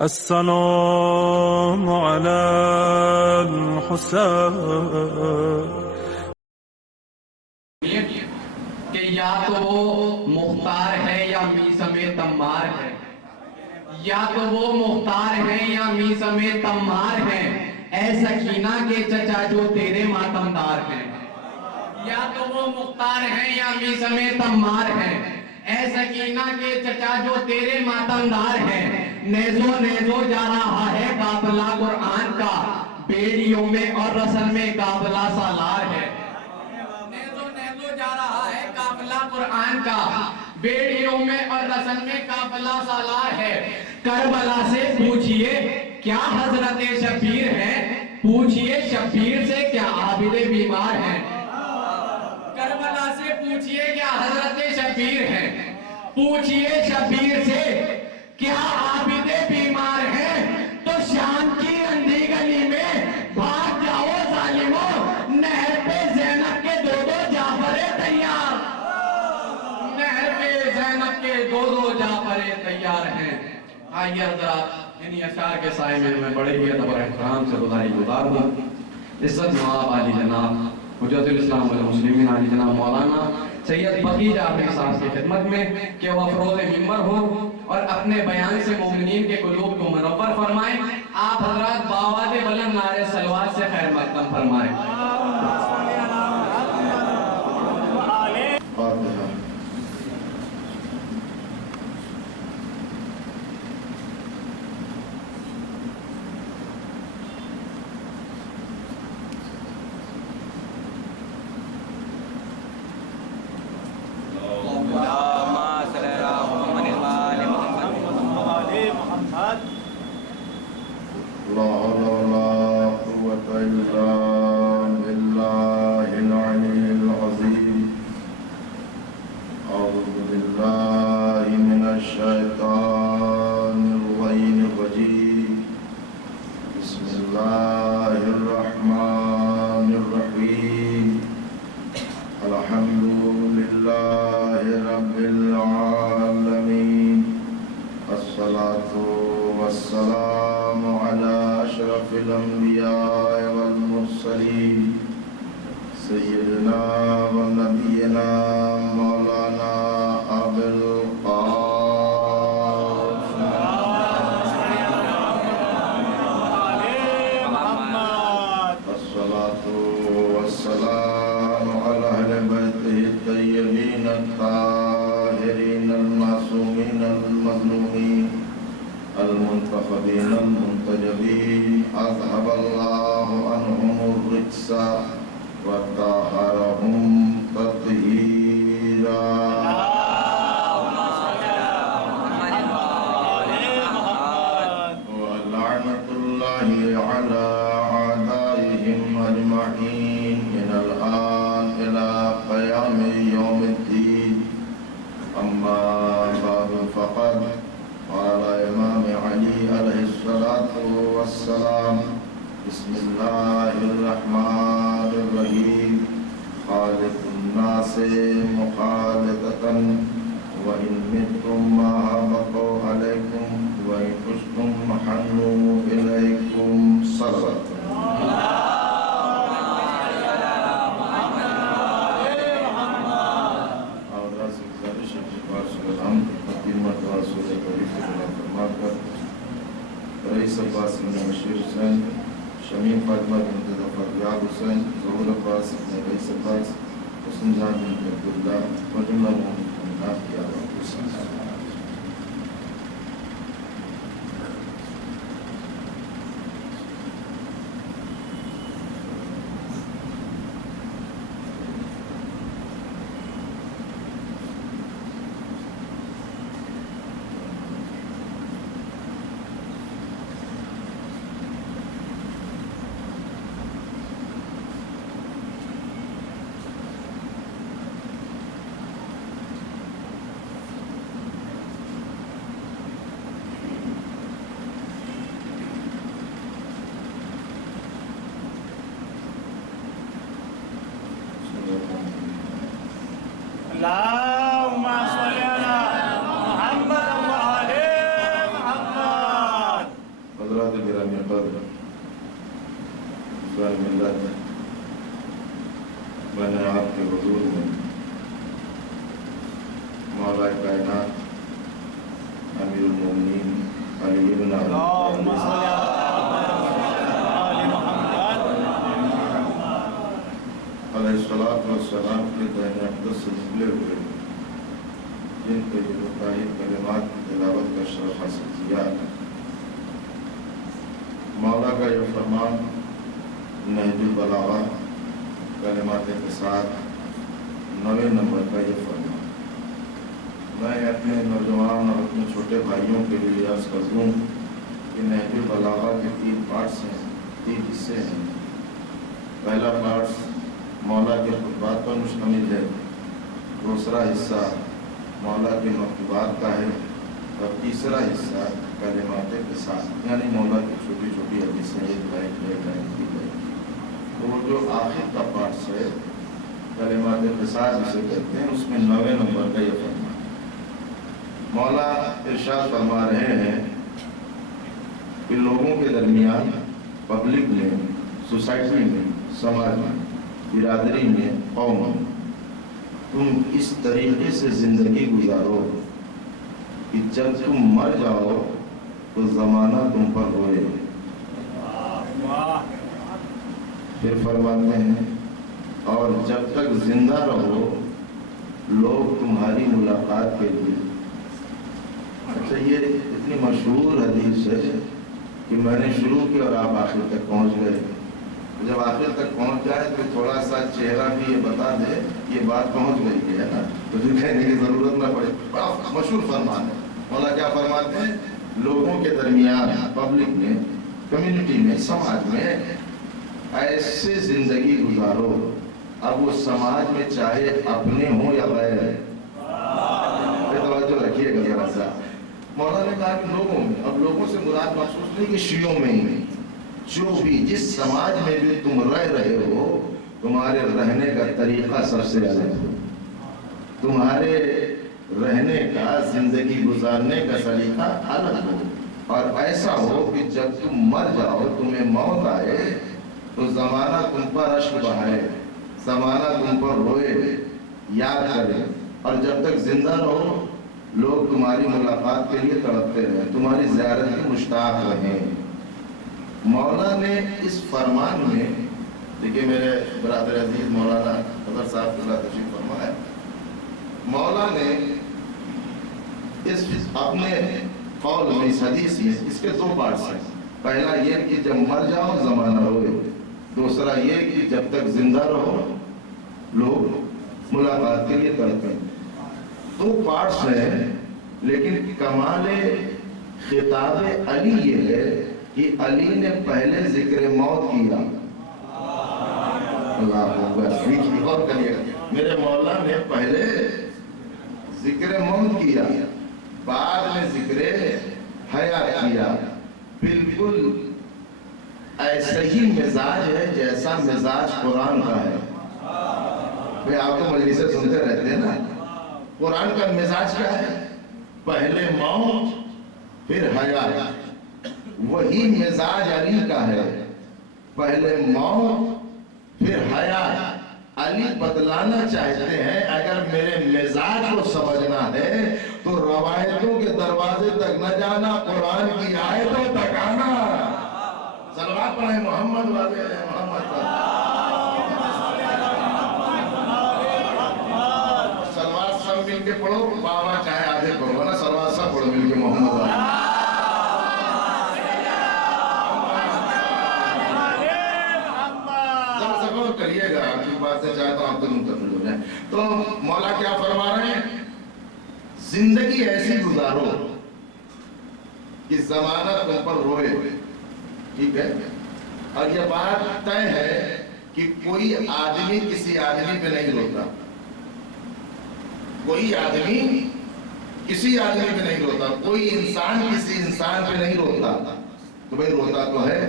السلام على الحسين کہ یا تو وہ مختار ہے یا میثم تمار ہے، یا تو وہ مختار ہے یا میثم تمار ہے، اے سکینہ کے چچا جو تیرے ماتمدار ہیں۔ یا تو وہ مختار ہے یا میثم تمار ہے، اے سکینہ کے چچا جو تیرے ماتمدار ہیں۔ نیزو نیزو جا رہا ہے قافلہ قرآن کا، بیڑیوں میں اور رسل میں قافلہ سالار ہے۔ نیزو نیزو جا رہا ہے قافلہ قرآن کا، بیڑیوں میں اور رسل میں قافلہ سالار ہے۔ کربلا سے پوچھئے کیا حضرت شبیر ہے، پوچھئے شبیر سے کیا عابد بیمار ہے۔ کربلا سے پوچھئے کیا حضرت شبیر ہے، پوچھئے شبیر سے کیا عابد بیمار ہے۔ تو شام کی اندھی گلی میں بھاگ جاؤ ظالموں، نہر پہ زینب کے دو دو جعفر تیار، نہر پہ زینب کے دو دو جعفر تیار ہیں۔ آئیے حضرات انہی اشعار کے سائے میں بڑے ہی ادب اور احترام سے گزار ہوں۔ عزت مآب علی جناب حجت الاسلام والمسلمین علی جناب مولانا سید بقی جعفری صاحب کی خدمت میں کہ وہ افروز ممبر ہو اور اپنے بیان سے مومنین کے قلوب کو منور فرمائیں۔ آپ حضرات بآواز بلند نعرے صلوات سے خیر مقدم فرمائیں۔ والسلام على أشرف الأنبياء والمرسلين سيدنا ونبينا مولانا أبي القاسم الصلاة والسلام على أهل بيته الطيبين الطاهرين المعصومين المظلومين المنتخبين المنتجبين أذهب الله عنهم الرجس وطهرهم تطهيرا ولعنة الله على أعدائهم أجمعين من الآن إلى قيام يوم الدين. أما بعد فقد قال إمام علي عليه الصلاة والسلام بسم الله الرحمن الرحيم خالق الناس مخالطة وإن متم ما بقوا عليكم وإن فزتم محنوا إليكم صلوات رئیس عباس بن بشیر حسین، شمیم فاطمہ بنت ظفر یاد حسین، ظہور عباس بن رئیس عباس، حسن جان بن عبداللہ وجملہ مومنات کی آباد حسین حضرات گرامی قدر دوستان ملت، میں نے آپ کے حضور میں مولا کائنات امیر المومنین علی بن ابی طالب علیہ السلام کے دین اقدس سے نکلے ہوئے جن کے متعلق کلمات کی تلاوت کا شرف حاصل کیا، مولا کا یہ فرمان نہج البلاغہ کلمات کے ساتھ 9 نمبر کا یہ فرمان میں اپنے نوجوان اور اپنے چھوٹے بھائیوں کے لیے عرض کر دوں کہ نہج البلاغہ کے 3 پارٹس ہیں، 3 حصے ہیں۔ پہلا پارٹ مولا کے خطبات پر مشتمل ہے، دوسرا حصہ مولا کے مکتوبات کا ہے، اور تیسرا حصہ کلمات کے ساتھ یعنی مولا کی چھوٹی چھوٹی حدیثیں ایک لائن کی گئی۔ تو وہ جو آخر کا پارٹس ہے کلمات کے ساتھ جسے کہتے ہیں، اس میں 9 نمبر کا یہ فرمان مولا ارشاد فرما رہے ہیں کہ لوگوں کے درمیان، پبلک میں، سوسائٹی میں، سماج میں، برادری میں، قوم میں تم اس طریقے سے زندگی گزارو کہ جب تم مر جاؤ تو زمانہ تم پر روئے۔ پھر فرماتے ہیں اور جب تک زندہ رہو لوگ تمہاری ملاقات کے لیے۔ اچھا، یہ اتنی مشہور حدیث ہے کہ میں نے شروع کی اور آپ آخر تک پہنچ گئے۔ جب آخر تک پہنچ جائے تو تھوڑا سا چہرہ بھی یہ بتا دے یہ بات پہنچ گئی ہے نا، تو پھر کہنے کی ضرورت نہ پڑے۔ بڑا مشہور فرمان ہے۔ مولا کیا فرماتے ہیں؟ لوگوں کے درمیان، پبلک میں، کمیونٹی میں، سماج میں ایسے زندگی گزارو، اب وہ سماج میں چاہے اپنے ہوں یا غیر۔ توجہ رکھیے گا ذرا سا۔ مولا نے کہا کہ لوگوں میں، اب لوگوں سے مراد مخصوص نہیں کہ شیعوں میں ہی، جو بھی جس سماج میں بھی تم رہ رہے ہو تمہارے رہنے کا طریقہ سب سے الگ ہو، تمہارے رہنے کا، زندگی گزارنے کا طریقہ الگ ہو، اور ایسا ہو کہ جب تم مر جاؤ، تمہیں موت آئے تو زمانہ تم پر اشک بہائے، زمانہ تم پر روئے، یاد کرے، اور جب تک زندہ رہو لوگ تمہاری ملاقات کے لیے تڑپتے رہیں، تمہاری زیارت کی مشتاق رہیں۔ مولا نے اس فرمان میں، دیکھیں میرے برادر عزیز مولانا حضرت صاحب اللہ تشریف فرما ہے، مولا نے اس اپنے قول میں، اس حدیث میں، اس کے 2 پارٹس ہیں۔ پہلا یہ کہ جب مر جاؤ زمانہ روئے، دوسرا یہ کہ جب تک زندہ رہو لوگ ملاقات کے لیے تڑپیں۔ 2 پارٹس ہیں، لیکن کمال خطاب علی یہ ہے کہ علی نے پہلے ذکر موت کیا۔ اللہ اکبر، غور کریے گا، میرے مولا نے پہلے ذکر موت کیا، بعد میں ذکر حیات کیا۔ بالکل ایسا ہی مزاج ہے جیسا مزاج قرآن کا ہے۔ بھئی آپ تو مجلسیں سنتے رہتے ہیں نا، قرآن کا مزاج کیا ہے؟ پہلے موت پھر حیات۔ وہی مزاج علی کا ہے، پہلے موت پھر حیات۔ علی بتلانا چاہتے ہیں اگر میرے مزاج کو سمجھنا ہے تو روایتوں کے دروازے تک نہ جانا، قرآن کی آیتوں تک آنا۔ صلوات پڑھیں محمد والے محمد پر۔ صلوات سب مل کے پڑھو، بابا چاہے آدھے پڑھو نا، صلوات سب پڑھو مل کے محمد والے۔ کریے گا آپ کی بات سے چاہتا ہوں آپ تو منتقل ہو جائیں۔ تو مولا کیا فرما رہے ہیں؟ زندگی ایسی گزارو کہ زمانہ تم پر روئے، ٹھیک ہے؟ اور یہ بات طے ہے کہ کوئی آدمی کسی آدمی پہ نہیں روتا، کوئی آدمی کسی آدمی پہ نہیں روتا، کوئی انسان کسی انسان پہ نہیں روتا۔ تو بھئی روتا تو ہے،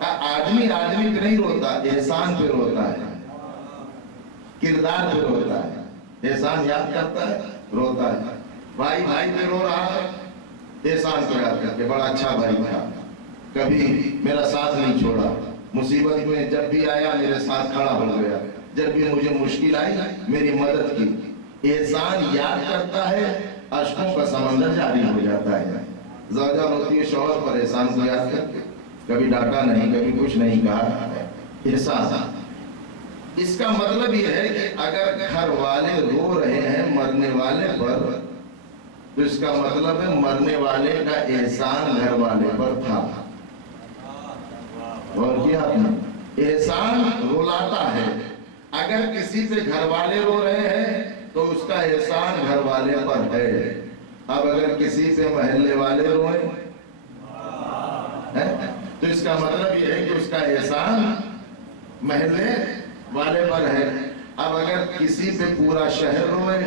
آدمی آدمی پہ نہیں روتا، احسان پہ روتا ہے، کردار پہ روتا ہے۔ احسان یاد کرتا ہے، روتا ہے۔ بھائی بھائی پہ رو رہا ہے، احسان کو یاد کر کے بڑا اچھا بھائی تھا، کبھی میرا ساتھ نہیں چھوڑا، مصیبت میں جب بھی آیا میرے ساتھ کھڑا ہو گیا، جب بھی مجھے مشکل آئی میری مدد کی۔ احسان یاد کرتا ہے، اشکوں کا سمندر جاری ہو جاتا ہے۔ زوجہ ہوتی ہے شوہر پر احسان کو یاد کر کے، کبھی ڈانٹا نہیں، کبھی کچھ نہیں کہا، احسان۔ اس کا مطلب یہ ہے کہ اگر گھر والے رو رہے ہیں مرنے والے پر، تو اس کا مطلب ہے مرنے والے کا احسان گھر والے پر تھا۔ اور کیا احسان رلاتا ہے، اگر کسی پہ گھر والے رو رہے ہیں تو اس کا احسان گھر والے پر ہے۔ اب اگر کسی پہ محلے والے روئیں تو اس کا مطلب یہ ہے کہ اس کا احسان محلے والے پر ہے۔ اب اگر کسی پہ پورا شہر روئے،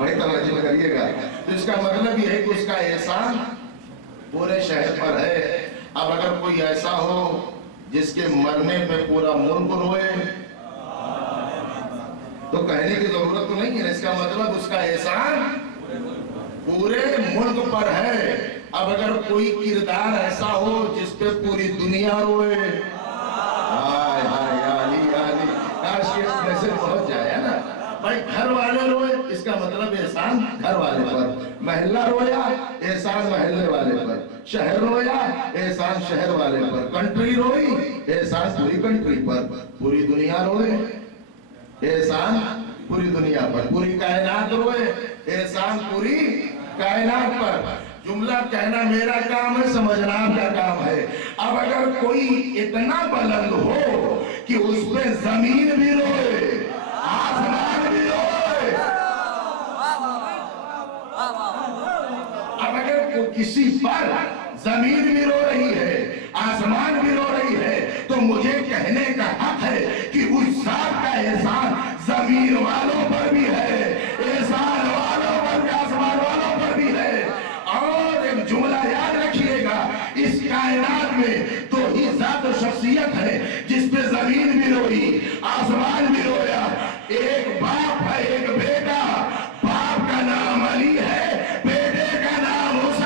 بڑی توجہ کریے گا، تو اس کا مطلب یہ ہے کہ اس کا احسان پورے شہر پر ہے۔ اب اگر کوئی ایسا ہو جس کے مرنے پہ پورا ملک روئے تو کہنے کی ضرورت تو نہیں ہے، اس کا مطلب اس کا احسان پورے ملک پر ہے۔ اب اگر کوئی کردار ایسا ہو جس پہ پوری دنیا روئے، ہائے ہائے یا علی یا علی، کاش کہ اس میسج پہنچ جائے نا۔ بھائی گھر والے روئے، اس کا مطلب احسان گھر والے پر، محلہ رویا احسان محلے والے پر، شہر رویا احسان شہر والے پر، کنٹری روئی احسان پوری کنٹری پر، پوری دنیا روئے احسان پوری دنیا پر، پوری کائنات روئے احسان پوری کائنات پر۔ جملہ کہنا میرا کام ہے، سمجھنا آپ کا کام ہے۔ اب اگر کوئی اتنا بلند ہو کہ اس پہ زمین بھی روئے، آسمان بھی روئے، اب اگر کسی پر زمین بھی رو رہی ہے، آسمان بھی رو رہی ہے، تو مجھے کہنے کا حق ہے کہ اس ذات کا احسان زمین والوں پر بھی ہے، احسان والوں پر بھی، آسمان والوں پر بھی ہے۔ اور ایک جملہ یاد رکھیے گا، اس کائنات میں تو ہی ذات و شخصیت ہے جس پہ زمین بھی روئی، آسمان بھی رویا۔ ایک باپ ہے، ایک بیٹا، باپ کا نام علی ہے، بیٹے کا نام حسین۔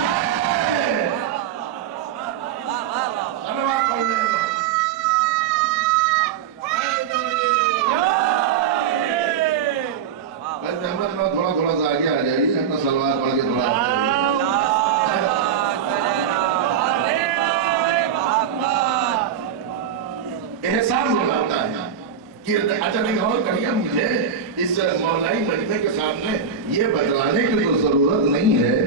تھوڑا تھوڑا سا آگے آ جائیے، اپنا سلوار پڑھ کے تھوڑا احسان بتاتا ہے۔ اچھا نہیں غور کریے، مجھے اس مولائی مجمع کے سامنے یہ بتلانے کی تو ضرورت نہیں ہے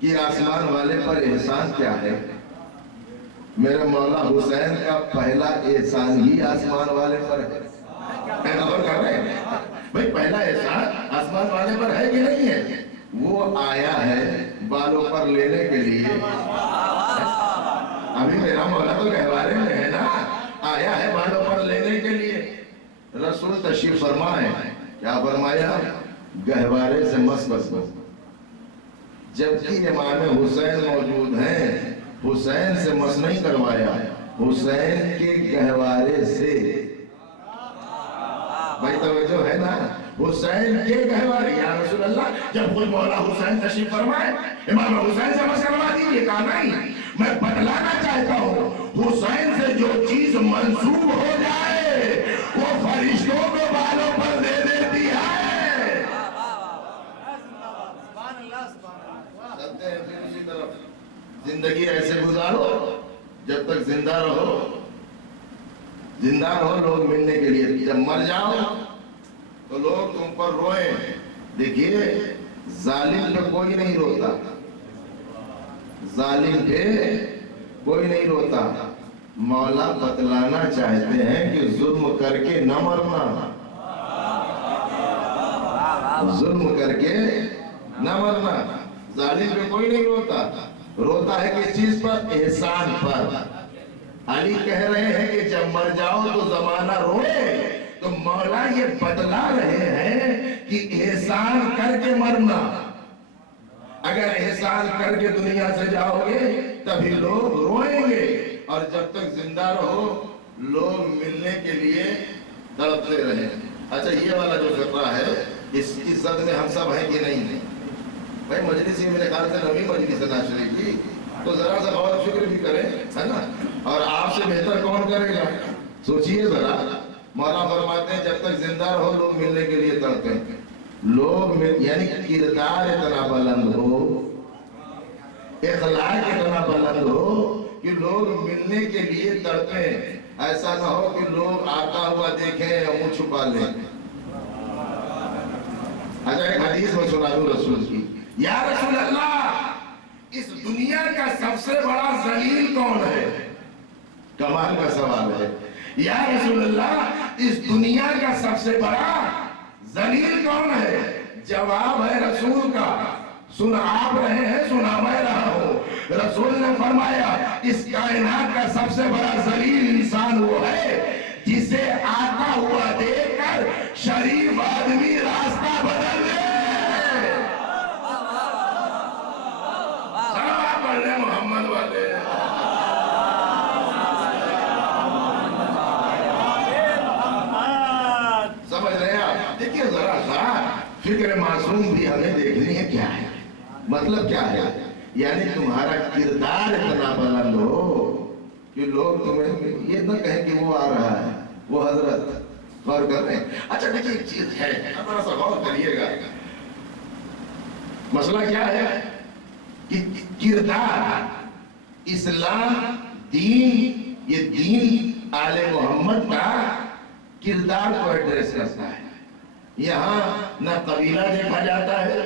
کہ آسمان والے پر احسان کیا ہے۔ میرے مولا حسین کا پہلا احسان ہی آسمان والے پر ہے۔ غور کر رہے ہیں بھائی، پہلا احسان آسمان والے پر ہے کہ نہیں ہے؟ وہ آیا ہے بالوں پر لینے کے لیے۔ ابھی میرا مولا تو گہوارے میں ہے نا، آیا ہے بالوں پر لینے کے لیے۔ رسول تشریف فرمائے، کیا فرمایا؟ گہوارے سے مس بس بس۔ جبکہ امام حسین موجود ہیں، حسین سے مس نہیں کروایا، حسین کے گہوارے سے۔ بھائی توجہ ہے نا، حسین کے گہوارے۔ یا رسول اللہ، جب کوئی مولا حسین تشریف فرمائے امام حسین سے مس کروا دیجیے، کہا نہیں، میں بتلانا چاہتا ہوں حسین سے جو چیز منسوب ہو جائے وہ فرشتوں کو بالوں پر دے دیتی ہے۔ چلتے ہیں پھر اسی طرف، زندگی ایسے گزارو جب تک زندہ رہو، زندہ رہو لوگ ملنے کے لیے، جب مر جاؤ تو لوگ تم پر روئیں۔ دیکھیے ظالم پہ کوئی نہیں روتا، ظالم پہ کوئی نہیں روتا۔ مولا بتلانا چاہتے ہیں کہ ظلم کر کے نہ مرنا، ظلم کر کے نہ مرنا۔ ظالم پہ کوئی نہیں روتا، روتا ہے کس چیز پر؟ احسان پر۔ علی کہہ رہے ہیں کہ جب مر جاؤ تو زمانہ روئے، تو مولا یہ بتلا رہے ہیں کہ احسان کر کے مرنا۔ اگر احسان کر کے دنیا سے جاؤ گے تبھی لوگ روئیں گے، اور جب تک زندہ رہو لوگ ملنے کے لیے تڑپتے رہیں۔ اچھا یہ والا جو فقرہ ہے اس کی زد میں ہم سب ہیں کہ نہیں؟ بھائی مجلس یہ میرے خیال سے نویں مجلس ہے ناشری کی، تو ذرا سا غور फिक्र भी करें, है ना। और आपसे बेहतर कौन करेगा? सोचिए जरा। मौला फरमाते हैं जब तक जिंदा रहो लोग मिलने के लिए तड़पते हैं। लोग यानी किरदार इतना बुलंद हो, इखलाक इतना बुलंद हो कि लोग मिलने के लिए तड़पे। ऐसा ना हो कि लोग आता हुआ देखें और मुंह छुपा लें। अच्छा, एक हदीस में सुना दूं रसूल की। या रसूल अल्लाह, इस दुनिया का सबसे बड़ा जलील कौन है? कमाल का सवाल है। या रसूल अल्लाह, इस दुनिया का सबसे बड़ा जलील कौन है? जवाब है रसूल का, सुन आप रहे हैं, सुना मैं रहा हूं। रसूल ने फरमाया इस कायनात का सबसे बड़ा जलील इंसान वो है जिसे आता हुआ देखकर शरीफ आदमी रास्ता बदल ले। सलावत पढ़ ले मोहम्मद वाले। समझ रहे हैं आप? देखिए जरा सा फिक्र मासूम भी हमें देखनी है क्या है, मतलब क्या है। यानी तुम्हारा किरदार इतना बुलंद हो कि लोग तुम्हें ये न कहें कि वो आ रहा है, वो हजरत। गौर कर रहे हैं? अच्छा देखिए एक चीज है, थोड़ा सा गौर करिएगा। मसला क्या है कि किरदार, इस्लाम, दीन, ये दीन आले मोहम्मद का किरदार को एड्रेस करता है। यहाँ ना कबीला देखा जाता है,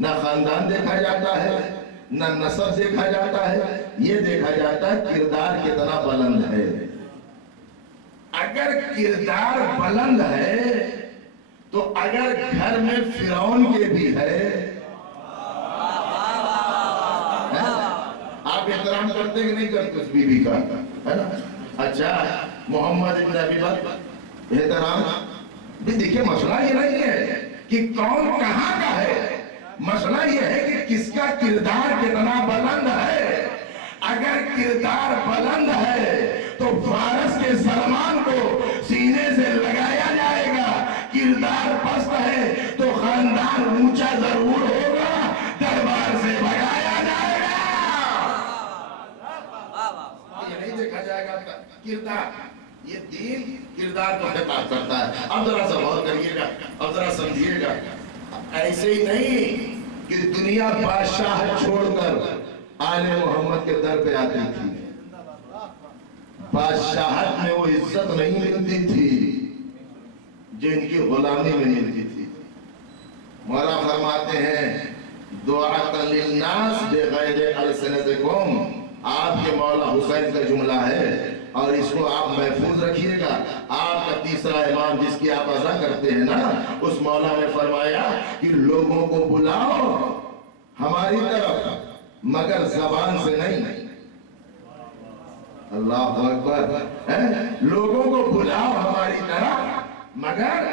ना खानदान देखा जाता है, ना नस्ब देखा जाता है, ये देखा जाता है किरदार कितना बुलंद है। अगर किरदार बुलंद है तो अगर घर में फिरौन के भी है, आप एहतराम करते कि नहीं करते उस बीवी का, है ना। अच्छा, मोहम्मद इब्न अबी बकर एहतराम भी। देखिए मसला ये नहीं है कि कौन कहां का है, मसला ये है कि किसका किरदार कितना बुलंद है। अगर किरदार बुलंद है तो फारस के सलमान को सीने से लगाया जाएगा। किरदार पस्त है तो खानदान ऊंचा जरूर होगा, दरबार से भगाया जाएगा। ये नहीं देखा जाएगा किरदार, ये दीन किरदार को खिताब करता है। अब जरा सा गौर करिएगा, अब जरा समझिएगा। ऐसे ही नहीं कि दुनिया बादशाह छोड़कर आले मोहम्मद के दर पे आती थी। बादशाहत में वो इज्जत नहीं मिलती थी जो इनकी गुलामी में मिलती थी। मौला फरमाते हैं दुआतन लिन्नास बिगैर अलसनतिकुम, आपके मौला हुसैन का जुमला है और इसको आप महफूज रखिएगा। आपका तीसरा इमाम जिसकी आप अज़ा करते हैं ना, उस मौला ने फरमाया कि लोगों को बुलाओ हमारी तरफ मगर जबान से नहीं। अल्लाह अकबर। लोगों को बुलाओ हमारी तरफ मगर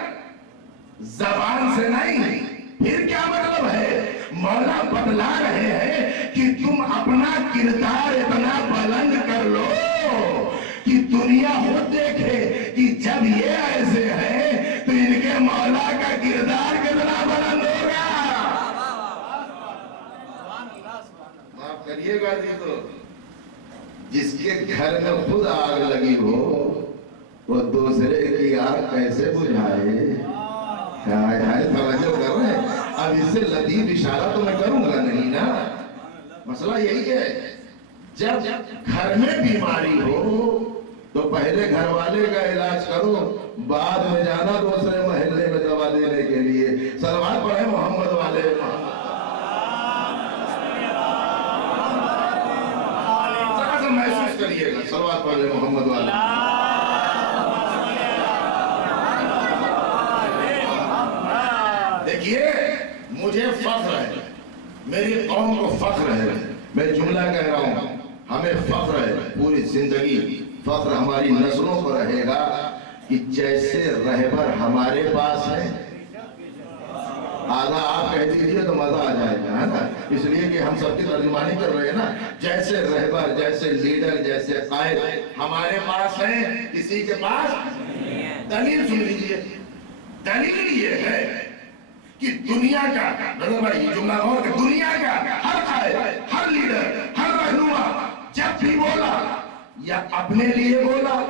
जबान से नहीं। फिर क्या मतलब है? मौला बतला रहे हैं कि तुम अपना किरदार इतना बुलंद कर लो कि दुनिया खुद देखे कि जब ये ऐसे हैं तो इनके मौला का किरदार कितना बुलंद होगा। माफ करिएगा जी, तो जिसके घर में खुद आग लगी हो वो दूसरे की आग कैसे बुझाए? तवज्जो कर रहे हैं? अब इससे लतीफ इशारा तो मैं करूंगा नहीं ना। मसला यही है, जब घर में बीमारी हो तो पहले घर वाले का इलाज करो, बाद में जाना दूसरे महल्ले में दवा देने के लिए। सलवात पढ़े मोहम्मद वाले। जरा सा महसूस करिएगा, सलवात पढ़ ले मोहम्मद वाले। देखिए मुझे फख्र है, मेरी कौम को फख्र है, मैं जुमला कह रहा हूं, हमें फख्र है, पूरी जिंदगी फख्र हमारी नस्लों पर रहेगा कि जैसे रहबर हमारे पास है, आधा आप कह दीजिए तो मजा आ जाएगा, है ना। इसलिए कि हम सबकी तर्जुमानी कर रहे हैं ना। जैसे रहबर, जैसे लीडर, जैसे कायद हमारे पास है, किसी के पास दलील सुन लीजिए। दलील ये है कि दुनिया का, नजर भाई जुमला और दुनिया का हर कायद, हर लीडर, हर रहनुमा जब بھی بولا یا اپنے لیے بولا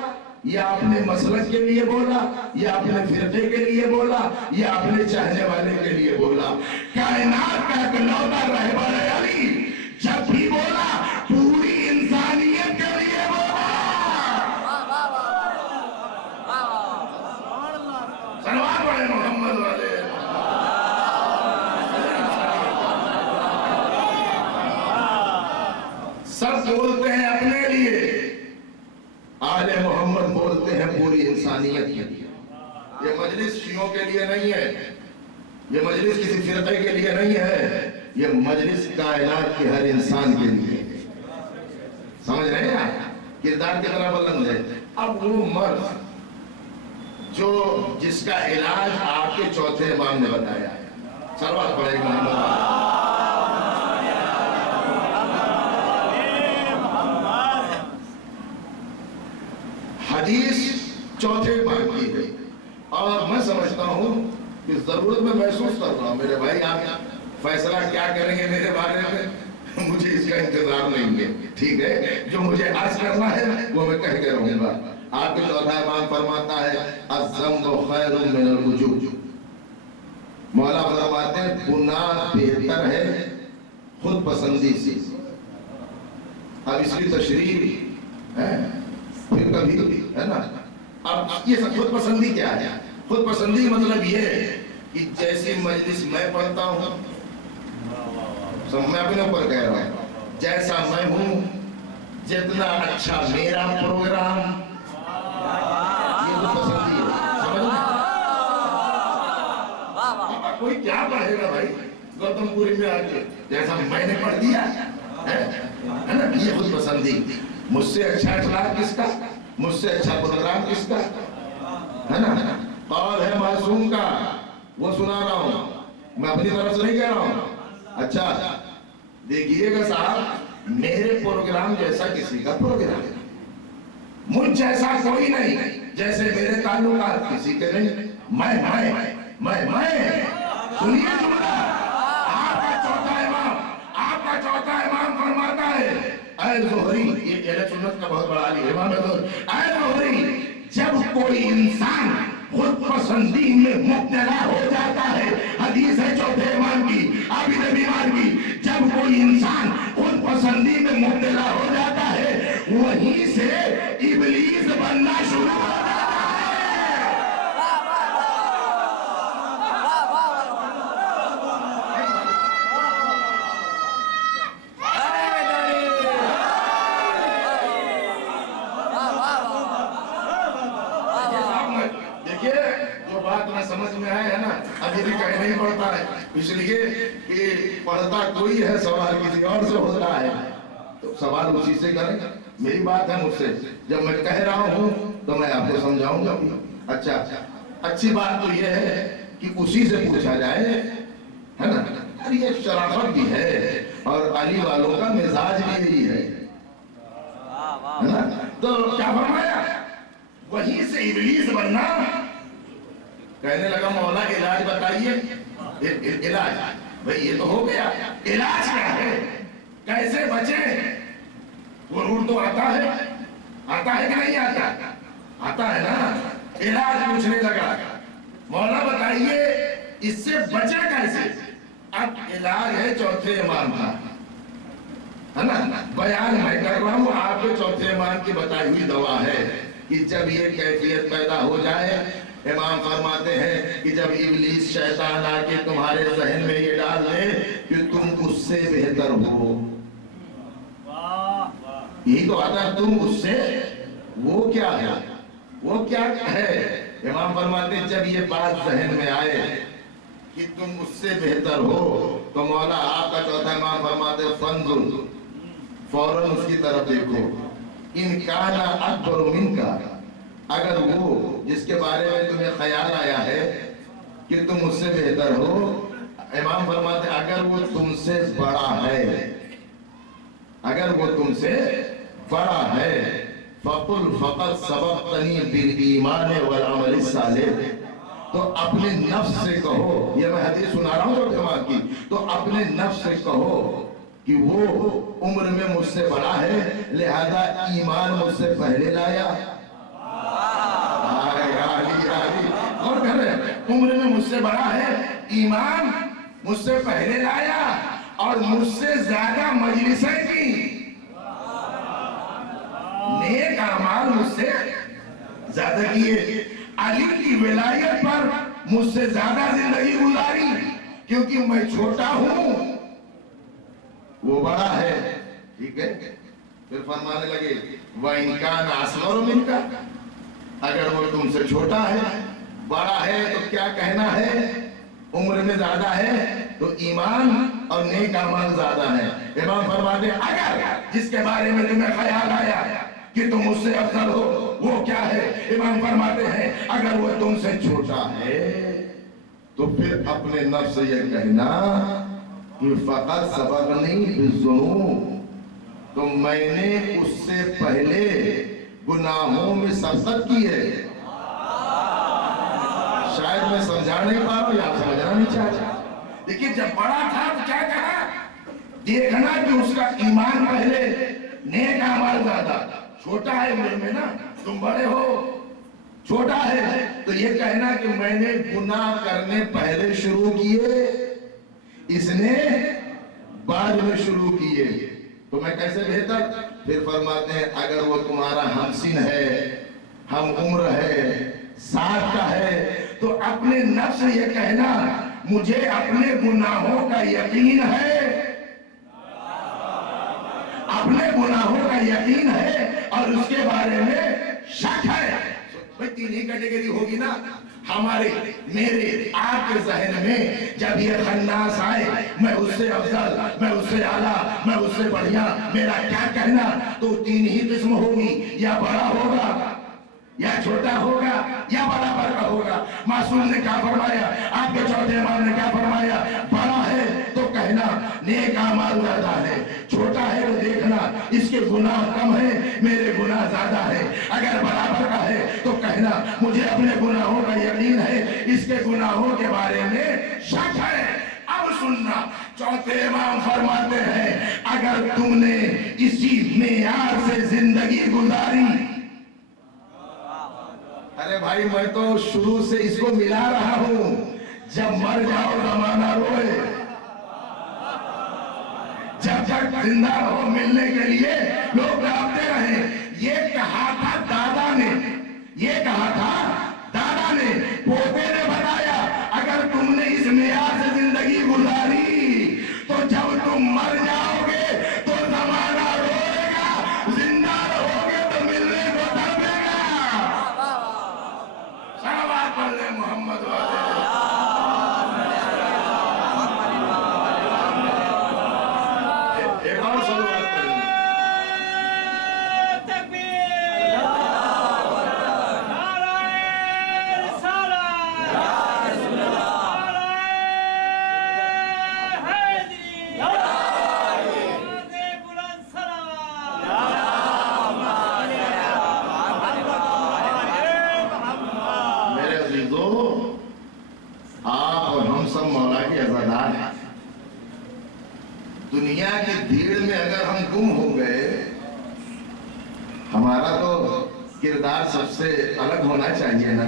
یا اپنے مسلک کے لیے بولا یا اپنے فرقے کے لیے بولا یا اپنے چاہنے والے کے لیے بولا، کائنات کا اکلوتا رہبر علی جب بھی بولا پوری انسانیت کے لیے بولا۔ صلوات پڑھیں محمد والے۔ سب بولتے ہیں اپنے لیے، آل محمد بولتے ہیں پوری انسانیت کے لیے۔ یہ مجلس شیعوں کے لیے نہیں ہے، یہ مجلس کسی فرقے کے لیے نہیں ہے، یہ مجلس کائنات کے ہر انسان کے لیے۔ سمجھ رہے ہیں آپ؟ کردار کتنا بلند ہے۔ اب وہ مرض جو جس کا علاج آپ کے چوتھے امام نے بتایا ہے، صلوات پڑھیں محمد۔ حدیث چوتھے امام کی ہے اور میں سمجھتا ہوں کہ ضرورت میں محسوس کر رہا ہوں میرے بھائی، آپ فیصلہ کیا کریں گے میرے بارے میں مجھے اس کا انتظار نہیں ہے، ٹھیک ہے؟ جو مجھے عرض کرنا ہے وہ میں کہہ کے رہوں گا۔ آپ کے چوتھا امام فرماتا ہے الذنب خیر من الوجوب، مولا فرماتے ہیں گناہ بہتر ہے خود پسندی سے۔ اب اس کی تشریح ہے پھر کبھی ہے نا۔ اب یہ خود پسندی کیا ہے؟ خود پسندی مطلب یہ ہے کہ جیسی مجلس میں پڑھتا ہوں، سب میں اپنے اوپر کہہ رہا ہوں، جیسا میں ہوں، جتنا اچھا میرا پروگرام، یہ خود پسندی ہے۔ سمجھ میں؟ کوئی کیا پڑھے گا بھائی گوتم پوری میں آگے جیسا میں نے پڑھ دیا ہے نا، یہ خود پسندی۔ مجھ سے اچھا اخلاق کس کا، مجھ سے اچھا پروگرام کس کا ہے نا؟ قول ہے معصوم کا، وہ سنا رہا ہوں، میں اپنی طرف سے نہیں کہہ رہا ہوں۔ اچھا دیکھیے گا صاحب، میرے پروگرام جیسا کسی کا پروگرام ہے، مجھ جیسا کوئی نہیں، جیسے میرے تعلقات کسی کے نہیں۔ میں سنیے جملہ، آپ کا چوتھا امام فرماتا ہے اے زہری، یہ اہل سنت کا بہت بڑا علی امام ہے، اے زہری جب کوئی انسان خود پسندی میں مبتلا ہو جاتا ہے، حدیث ہے چوتھے امام کی، عابد بیمار کی، جب کوئی انسان خود پسندی میں مبتلا ہو جاتا ہے وہیں سے ابلیس بننا شروع ہو جاتا ہے۔ سمجھ میں آئے ہے نا، ابھی بھی کہیں نہیں پڑھتا ہے، اس لیے کہ پڑھتا کوئی ہے، سوال کسی اور سے ہوتا ہے، تو سوال اسی سے کریں۔ میری بات ہے مجھ سے، جب میں کہہ رہا ہوں تو میں آپ کو سمجھاؤں گا۔ اچھا اچھی بات تو یہ ہے کہ اسی سے پوچھا جائے ہے نا، اور یہ شرافت بھی ہے اور علی والوں کا مزاج بھی یہی ہے نا۔ تو کیا فرمایا؟ وہیں سے ابلیس بننا۔ کہنے لگا مولا علاج بتائیے۔ علاج بھئی یہ تو ہو گیا، علاج کیا ہے؟ کیسے بچیں؟ غرور تو آتا ہے کہ نہیں آتا؟ آتا ہے نا۔ علاج پوچھنے لگا، مولا بتائیے اس سے بچے کیسے؟ اب علاج ہے چوتھے امام کا ہے نا، بیان میں کر رہا ہوں، آپ کے چوتھے امام کی بتائی ہوئی دوا ہے کہ جب یہ کیفیت پیدا ہو جائے، امام فرماتے ہیں کہ جب ابلیس شیطان آ کے تمہارے ذہن میں یہ ڈال دے کہ تم اس سے بہتر ہو، یہی تو آتا ہے تم اس سے، وہ کیا ہے، وہ کیا ہے؟ امام فرماتے ہیں جب یہ بات ذہن میں آئے کہ تم اس سے بہتر ہو تو مولا آپ کا چوتھا امام فرماتے ہیں فنظر، فوراً اس کی طرف دیکھو، ان کان اکبر منکا، اگر وہ جس کے بارے میں تمہیں خیال آیا ہے کہ تم اس سے بہتر ہو، امام فرماتے ہیں اگر وہ تم سے بڑا ہے، اگر وہ تم سے بڑا ہے، فَقُلْ فَقَدْ سَبَقْتَنِي بِالْإِيمَانِ وَالْعَمَلِ الصَّالِحِ، تو اپنے نفس سے کہو، یہ میں حدیث سنا رہا ہوں جو جماعت کی، تو اپنے نفس سے کہو कि वो उम्र में मुझसे बड़ा है, लिहाजा ईमान मुझसे पहले लाया। और कह रहे उम्र में मुझसे बड़ा है, ईमान मुझसे पहले लाया और मुझसे ज्यादा मजलिसें की, नेक अमाल मुझसे ज्यादा किए, अली की विलायत पर मुझसे ज्यादा जिंदगी गुजारी, क्योंकि मैं छोटा हूं वो बड़ा है। ठीक है, फिर फरमाने लगे वह इनकान असगर मिनका, अगर वो तुमसे छोटा है, बड़ा है तो क्या कहना है, उम्र में ज्यादा है तो ईमान और नेक अमाल ज्यादा है। इमाम फरमाते अगर जिसके बारे में तुम्हें ख्याल आया कि तुम मुझसे अफजल हो, वो क्या है? इमाम फरमाते हैं अगर वो तुमसे छोटा है तो फिर अपने नफ्स से ये कहना कि फकत सबकनी बिज़ुनूब, तो मैंने उससे पहले गुनाहों में सबकत की है। शायद मैं समझा नहीं पा रहा हूं या आप समझना नहीं चाहते। देखिए जब बड़ा था तो क्या कहा, देखना कि उसका ईमान पहले, नेक अमाल ज्यादा। छोटा है उम्र में ना, तुम बड़े हो, छोटा है तो ये कहना कि मैंने गुनाह करने पहले शुरू किए, इसने बाद में शुरू किए, तो मैं कैसे बेहतर? फिर फरमाते हैं अगर वो तुम्हारा हमसिन है, हम उम्र है, साथ का है, तो अपने नफ्स से ये कहना मुझे अपने गुनाहों का यकीन है, अपने गुनाहों का यकीन है और उसके बारे में शक है। भाई तीन ही कैटेगरी होगी ना, हमारे, मेरे, आपके जहन में जब ये खन्नास आए, मैं उससे अफजल, मैं उससे आला, मैं उससे बढ़िया, मेरा क्या कहना, तो तीन ही किस्म होगी, या बड़ा होगा, या छोटा होगा, या बराबर का होगा। मासूम ने क्या फरमाया, आपके चौथे इमाम ने क्या फरमाया, बड़ा है तो कहना नेक अमाल ज्यादा है, छोटा है तो देखना इसके गुनाह कम है, मेरे गुनाह ज्यादा है। अगर बराबर का है तो कहना मुझे अपने गुनाहों का यकीन है, इसके गुनाहों के बारे में शक है। अब सुनना, चौथे इमाम फरमाते हैं अगर तुमने इसी मेयार से जिंदगी गुजारी, अरे भाई मैं तो शुरू से इसको मिला रहा हूं, जब मर जाओ जमाना रोए, जब तक जिंदा रहो मिलने के लिए लोग राबते रहे। ये कहा था दादा ने, ये कहा था दादा ने, पोते ने बताया अगर तुमने इस मेयार से जिंदगी गुजारी तो जब तुम मर जाओगे तो जमाना रोएगा, जिंदा रहोगे तो मिलने को तड़पेगा। सलावत पढ़ ले मोहम्मद वाले। एक और सलावत पढ़ ले। दुनिया की भीड़ में अगर हम गुम हो गए, हमारा तो किरदार सबसे अलग होना चाहिए ना।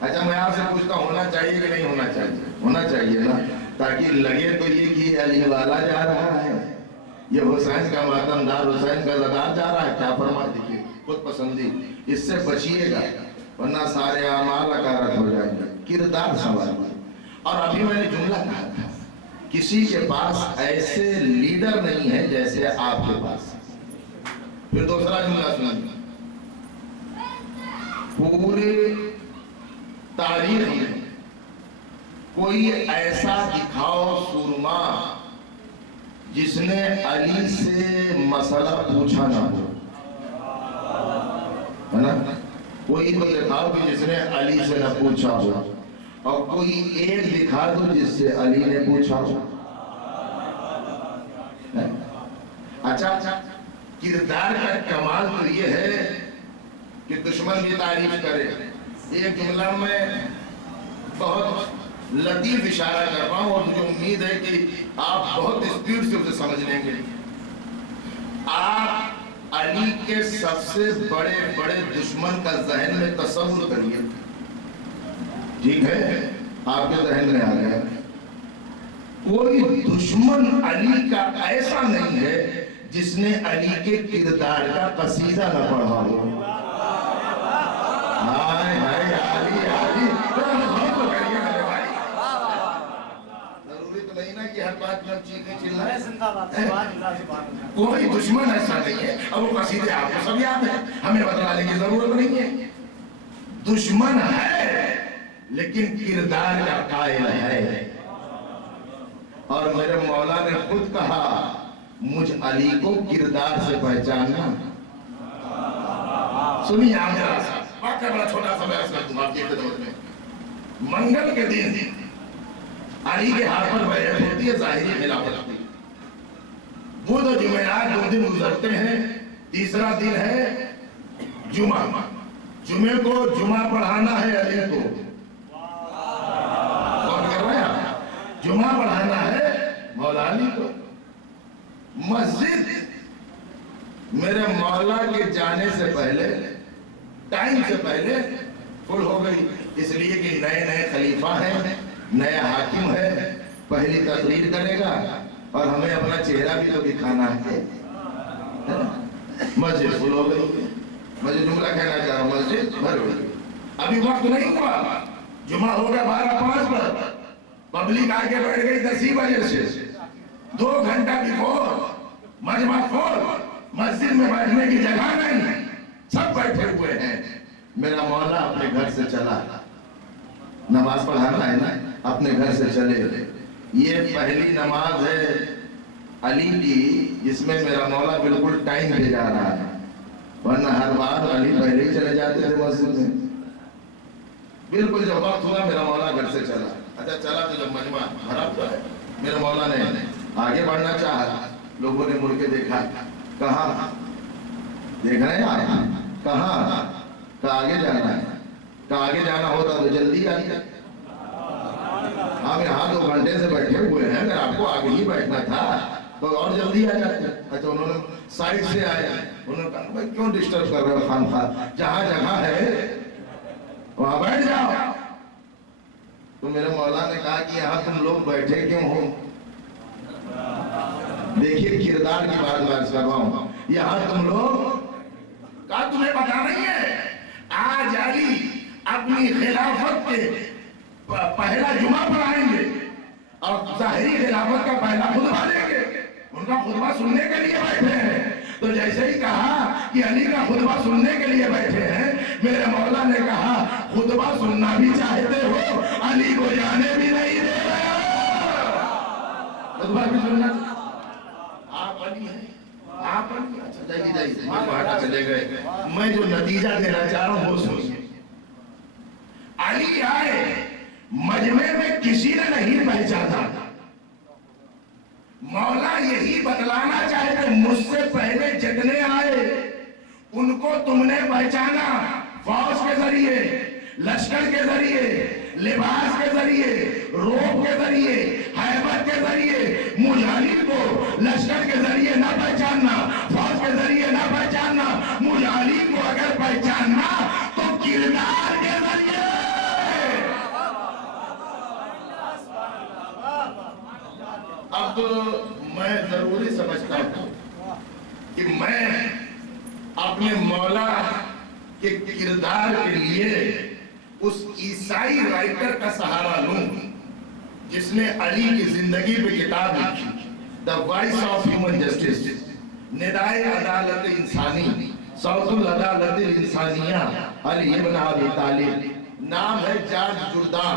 अच्छा मैं आपसे पूछता हूं, होना चाहिए कि नहीं होना चाहिए? होना चाहिए ना, ताकि लगे तो ये कि अली वाला जा रहा है, ये हुसैन का मातमदार, हुसैन का ज़दार जा रहा है। क्या फरमा देखिए, खुद पसंदी, इससे बचिएगा वरना सारे अमाल अकारत हो जाएंगे। किरदार सवाल। और अभी मैंने जुमला कहा था, किसी के पास ऐसे लीडर नहीं है जैसे आपके पास। फिर दूसरा जुमला सुनिए, पूरे तारीख में कोई ऐसा दिखाओ सूरमा जिसने अली से मसला पूछा ना हो, है ना? कोई तो दिखाओ कि जिसने अली से न पूछा हो, और कोई एक दिखा दो जिससे अली ने पूछा हो। अच्छा, किरदार का कमाल तो ये है कि दुश्मन की तारीफ करे। एक जुमला में बहुत लतीफ इशारा कर रहा हूं और मुझे उम्मीद है कि आप बहुत स्पीड से उसे समझ लेंगे। आप अली के सबसे बड़े बड़े दुश्मन का जहन में तसव्वुर करिए, ठीक है, आपके जहन में आ गया। कोई दुश्मन अली का ऐसा नहीं है जिसने अली के किरदार का कसीदा न पढ़ा हो। हाय हाय अली अली, जरूरी तो नहीं ना कि हर बात में चीखें चिल्लाएं। कोई दुश्मन ऐसा नहीं है। अब वो कसीदे आपको सब याद है, हमें बतलाने की जरूरत नहीं है। दुश्मन है लेकिन किरदार का कायल है। और मेरे मौला ने खुद कहा, मुझ अली को किरदार से पहचानना। सुनिए आप जरा सा, वाकया बड़ा छोटा सा मैं कर दूंगा आपके खिदमत में। मंगल के दिन अली के हाथ पर बैठक होती है, ज़ाहिरी खिलाफत की। बुध और जुमेरात 2 दिन गुजरते हैं, तीसरा दिन है जुमा। जुमे को जुमा पढ़ाना है अली को। कौन कर रहे हैं? जुमा पढ़ाना है मौला अली को। मस्जिद मेरे मौला के जाने से पहले, टाइम से पहले फुल हो गई, इसलिए कि नए नए खलीफा हैं, नया हाकिम है, पहली तकरीर करेगा और हमें अपना चेहरा भी तो दिखाना है। मस्जिद फुल हो गई। मुझे जुमला कहना चाह रहा हूं, मस्जिद भर गई। अभी वक्त नहीं हुआ, जुमा हो गया 12:05 पर, पब्लिक आके बैठ गई 10 ही बजे से। 2 घंटा बिफोर मजमा खोल, मस्जिद में बैठने की जगह नहीं, सब बैठे हुए हैं। मेरा मौला अपने घर से चला, नमाज पढ़ाना है ना, अपने घर से चले। ये पहली नमाज है अली की जिसमें मेरा मौला बिल्कुल टाइम पे जा रहा है, वरना हर बार अली पहले ही चले जाते थे मस्जिद में। बिल्कुल जब वक्त हुआ मेरा मौला घर से चला। अच्छा चला तो जब मजमा भरा हुआ है, मेरे मौला ने आगे बढ़ना चाहा, लोगों ने मुड़ के देखा, कहाँ देख रहे हैं आप, कहाँ का आगे जाना है, का आगे जाना होता तो जल्दी आइए। हम यहाँ 2 घंटे से बैठे हुए हैं, अगर आपको आगे ही बैठना था तो और जल्दी आ जाते। अच्छा उन्होंने साइड से आए, उन्होंने कहा भाई क्यों डिस्टर्ब कर रहे हो खान खा, जहाँ जगह है वहां बैठ जाओ। तो मेरे मौला ने कहा कि यहाँ तुम लोग बैठे क्यों हो? देखिए किरदार की बात मैं कर रहा हूं। यहाँ तुम लोग का तुम्हें पता नहीं है, आज अली अपनी खिलाफत के पहला जुमा पढ़ाएंगे और ज़ाहिरी खिलाफत का पहला खुतबा देंगे। उनका खुतबा सुनने के लिए बैठे हैं। तो जैसे ही कहा कि अली का खुतबा सुनने के लिए बैठे हैं, मेरे मौला ने कहा खुतबा सुनना भी चाहते हो, अली को जाने भी नहीं दे रहे हो। खुतबा भी सुनना, आप अली हैं, आप अली। अच्छा जाइए जाइए, वहां चले गए। मैं जो नतीजा देना चाह रहा हूं वो सुनिए। अली आए, मजमे में किसी ने नहीं पहचाना। मौला यही बतलाना चाहते, मुझसे पहले जितने आए उनको तुमने पहचाना, फौज के जरिए, लश्कर के जरिए, लिबास के जरिए, रोब के जरिए, हैबत के जरिए। मुजाहिद को लश्कर के जरिए ना पहचानना, फौज के जरिए ना पहचानना, मुजाहिद को अगर पहचानना तो किरदार के जरिए। अब मैं जरूरी समझता हूं कि मैं अपने मौला के किरदार के लिए उस ईसाई राइटर का सहारा लूं जिसने अली की जिंदगी पे किताब लिखी, the voice of human justice, निदाए अदालत इंसानी, सौतुल अदालत इंसानिया, अली इब्न अबी तालिब। नाम है जॉर्ज जुर्दान,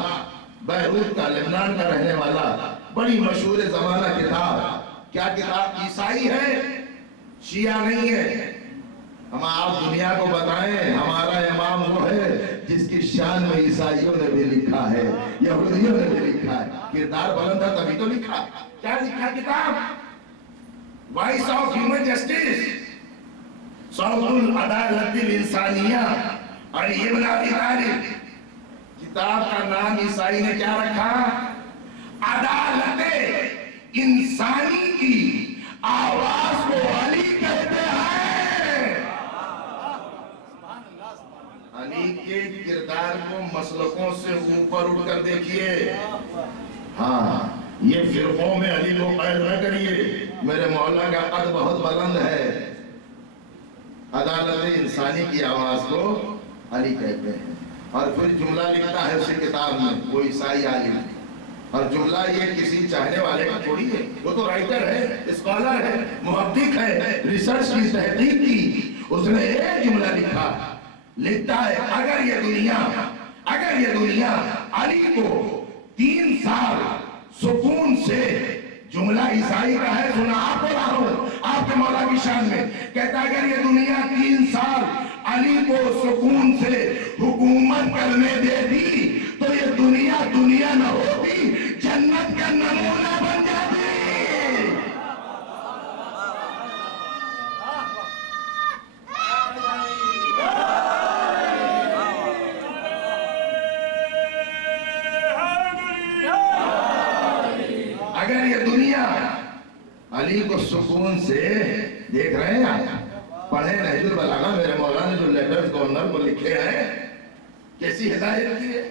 बैरूत का, लेबनान का रहने वाला, बड़ी मशहूर जमाना किताब। क्या किताब? ईसाई है, शिया नहीं है। हम आप दुनिया को बताएं, हमारा इमाम वो है जिसकी शान में ईसाइयों ने भी लिखा है, यहूदियों ने भी लिखा है। किरदार बुलंद था तभी तो लिखा। क्या लिखा किताब? वॉइस ऑफ ह्यूमन जस्टिस, सौतुल अदालत इंसानिया, अली इब्न अबी तालिब। किताब का नाम ईसाई ने क्या रखा? अदालते इंसानी की आवाज को अली कहते हैं। अली के किरदार को मसलकों से ऊपर उठकर देखिए। हाँ, ये फिरकों में अली को कैद न करिए, मेरे मौला का कद बहुत बुलंद है। अदालत इंसानी की आवाज को अली कहते हैं। और फिर जुमला लिखता है उसी किताब में वो ईसाई आलिम, और जुमला ये किसी चाहने वाले का थोड़ी है, वो तो राइटर है, स्कॉलर है, मुहक्किक है, रिसर्च की तहकीक की, उसने एक जुमला लिखता है अगर ये दुनिया अली को 3 साल सुकून से, जुमला ईसाई का है, सुना आपको रहा हूं आपके मौला की शान में, कहता अगर ये दुनिया 3 साल अली को सुकून से हुकूमत करने देती तो ये दुनिया न होती, जन्नत का नमूना बन जाती। अगर ये दुनिया अली को सुकून से, देख रहे हैं आप, पढ़े नहजुल बलागा, मेरे मौला ने जो लेटर्स गवर्नर को लिखे हैं, कैसी हिदायत की है,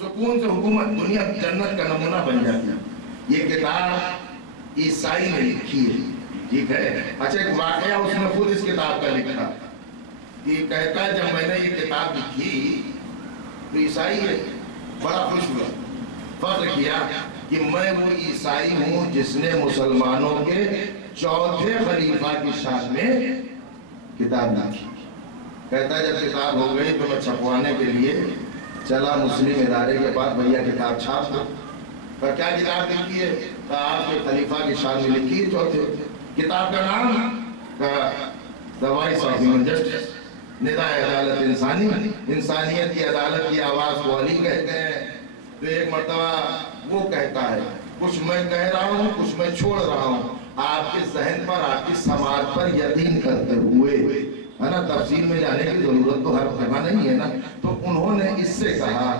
सुकून से हुकूमत, दुनिया जन्नत का नमूना बन जाती है। ये किताब ईसाई ने लिखी है, ठीक है। अच्छा, एक वाकया उसने खुद इस किताब का लिखा कि कहता है जब मैंने ये किताब लिखी तो ईसाई है बड़ा खुश हुआ, फख्र किया कि मैं वो ईसाई हूं जिसने मुसलमानों के चौथे खलीफा की शान में किताब लिखी। कहता है जब किताब हो गई तो मैं छपवाने के लिए चला मुस्लिम इदारे के पास, भैया किताब छाप दो। पर क्या किताब लिखी है? आपके खलीफा की शान में लिखी है चौथे। किताब का नाम the voice of human justice, निदाए अदालत इंसानी, इंसानियत की अदालत की आवाज को अली कहते हैं। तो एक मर्तबा वो कहता है, कुछ मैं कह रहा हूँ, कुछ मैं छोड़ रहा हूँ, आपके जहन पर, आपकी समाज पर यकीन करते हुए, है ना, तफसील में जाने की जरूरत तो हर जगह नहीं है ना। तो उन्होंने इससे कहा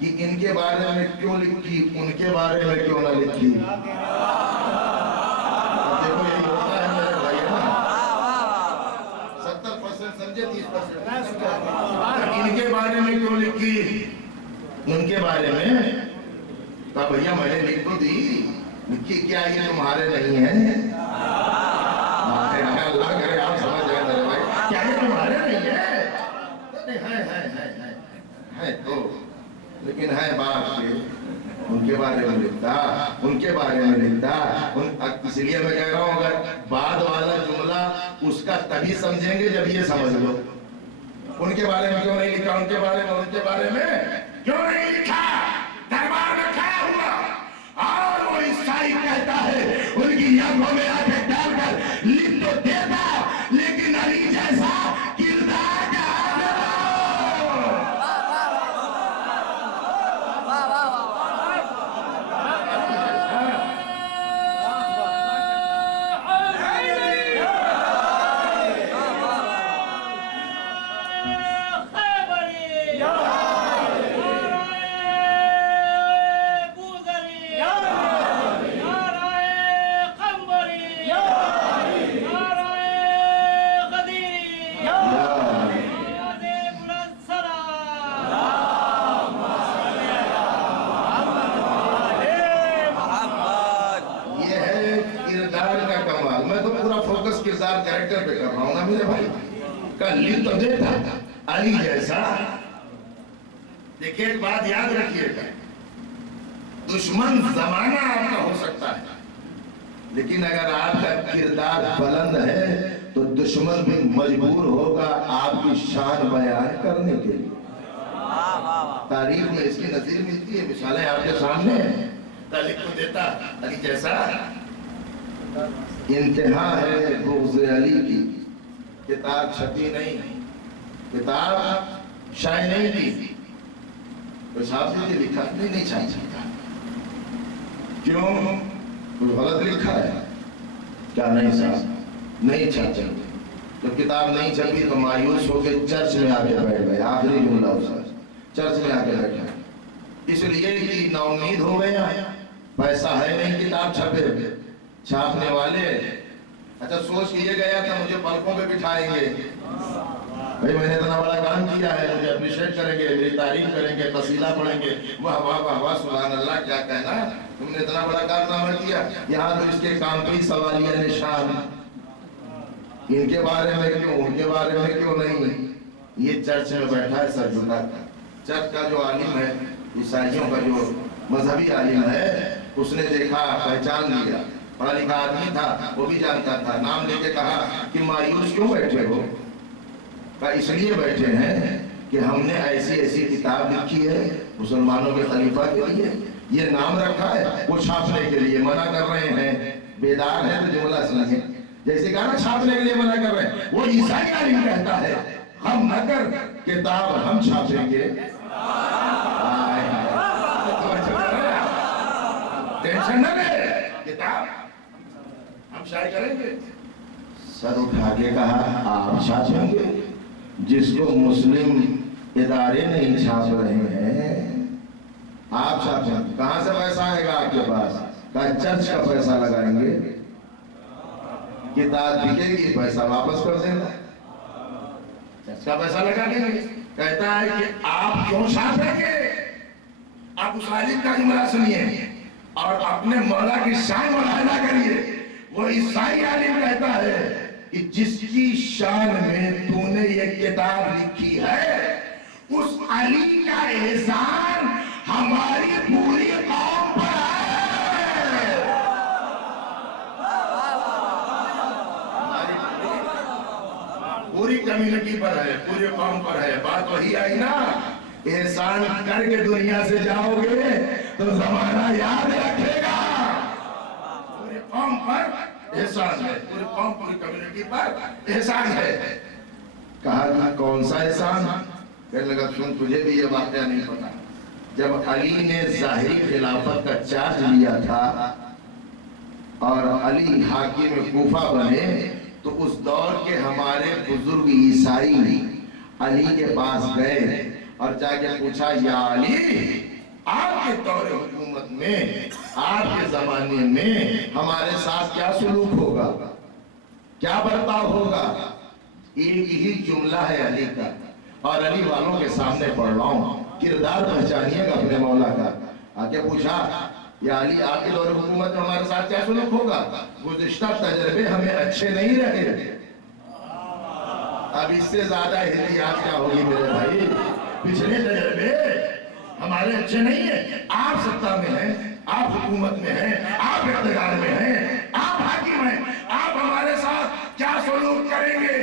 कि इनके बारे में क्यों लिखी, उनके बारे में क्यों ना लिखी। देखो यही होता है मेरे भाई, है ना, 70% समझे, 30%। इनके बारे में क्यों लिखी, उनके बारे में तो भैया मैंने लिख तो दी, लिखी क्या ये तुम्हारे नहीं है? अल्लाह करे आप समझ जाए मेरे भाई, क्या ये तुम्हारे नहीं है? है तो, लेकिन है बाप के, उनके बारे में लिखता, उनके बारे में लिखता। इसलिए मैं कह रहा हूँ अगर बाद वाला जुमला उसका तभी समझेंगे जब ये समझ लो। उनके बारे में क्यों नहीं लिखा, उनके बारे में क्यों नहीं लिखा? दरबार में खड़ा हुआ और वो ईसाई कहता है, उनकी आंखों में आंखें डालकर लिख तो देता, लेकिन अली जैसा किरदार का किरदार कैरेक्टर पे कर रहा हूं ना मेरे भाई का, लिख तो देता अली जैसा। देखिए एक बात याद रखिएगा, दुश्मन जमाना आपका हो सकता है, लेकिन अगर आपका किरदार बुलंद है तो दुश्मन भी मजबूर होगा आपकी शान बयान करने के लिए। तारीख में इसकी नजीर मिलती है, मिसालें आपके सामने हैं। लिख तो देता अली जैसा। इंतहा है बुग़्ज़ अली की, किताब छपी नहीं, किताब शाये नहीं दी, तो साहब जी लिखा नहीं छाई सकता। क्यों? कुछ गलत लिखा है क्या? नहीं साहब, नहीं छाई। तो किताब नहीं छपी तो मायूस होकर चर्च में आके बैठ गए। आखिरी जुमला उसका, चर्च में आके बैठा इसलिए कि नाउम्मीद हो गया, पैसा है नहीं किताब छापने वाले। अच्छा सोच के ये गया था मुझे पलकों पे बिठाएंगे, भाई मैंने इतना बड़ा काम किया है, मुझे अप्रिशिएट करेंगे, मेरी तारीफ करेंगे, कसीदा पढ़ेंगे, वाह वाह वाह वाह सुभान अल्लाह, क्या कहना, तुमने इतना बड़ा कारनामा किया। यहाँ तो इसके काम पे ही सवालिया निशान, इनके बारे में क्यों, उनके बारे में क्यों नहीं। ये चर्च में बैठा है सर झुका कर, चर्च का जो आलिम है, ईसाइयों का जो मजहबी आलिम है, उसने देखा, पहचान लिया, पढ़ा लिखा आदमी था, वो भी जानता था, नाम लेके कहा कि मायूस क्यों बैठे हो? का इसलिए बैठे हैं कि हमने ऐसी ऐसी किताब लिखी है मुसलमानों के खलीफा के लिए, ये नाम रखा है, वो छापने के लिए मना कर रहे हैं। बेदार है तो जुमला सुनिए, जैसे कहा ना छापने के लिए मना कर रहे हैं, वो ईसाई आलिम कहता है हम नगर किताब हम छापेंगे। टेंशन न ले, किताब हम शायद करेंगे। सर उठा के कहा आप छापेंगे, जिसको मुस्लिम इदारे नहीं छाप रहे हैं आप छापेंगे। कहां से पैसा आएगा आपके पास? कहा चर्च का पैसा लगाएंगे, किताब बिकेगी, पैसा वापस कर देना, चर्च का पैसा लगा देंगे। कहता है कि आप क्यों छापेंगे? आप उस आलिम का जुमला सुनिए और अपने मौला की शान मुलाहिजा करिए। वो ईसाई आलिम कहता है कि जिसकी शान में तूने ये किताब लिखी है, उस अली का एहसान हमारी पूरी कौम पर है। पूरी कम्युनिटी पर है, पूरी कौम पर है। बात वही आई ना, एहसान करके दुनिया से जाओगे तो जमाना याद रखेगा। पूरी कौम पर एहसान है, पूरी कौम पूरी कम्युनिटी पर एहसान है। कहा कि कौन सा एहसान? कहने लगा सुन, तुझे भी ये वाकया नहीं पता, जब अली ने जाहिरी खिलाफत का चार्ज लिया था और अली हाकिम कूफा बने, तो उस दौर के हमारे बुजुर्ग ईसाई अली के पास गए और जाके पूछा, या अली आपके दौर हुकूमत में, आपके जमाने में हमारे साथ क्या सलूक होगा, क्या बर्ताव होगा? एक ही जुमला है अली का, और अली वालों के सामने पढ़ रहा हूँ, किरदार पहचानिएगा अपने मौला का। आके पूछा, या अली आपके दौर हुकूमत में हमारे साथ क्या सलूक होगा? गुज़िश्ता तजर्बे हमें अच्छे नहीं रहे, अब इससे ज्यादा एहतियात क्या होगी मेरे भाई? पिछले तजर्बे हमारे अच्छे नहीं है। आप सत्ता में हैं, आप हुकूमत में हैं, आप इक़्तिदार में हैं, आप हाकिम हैं, आप हमारे साथ क्या सलूक करेंगे?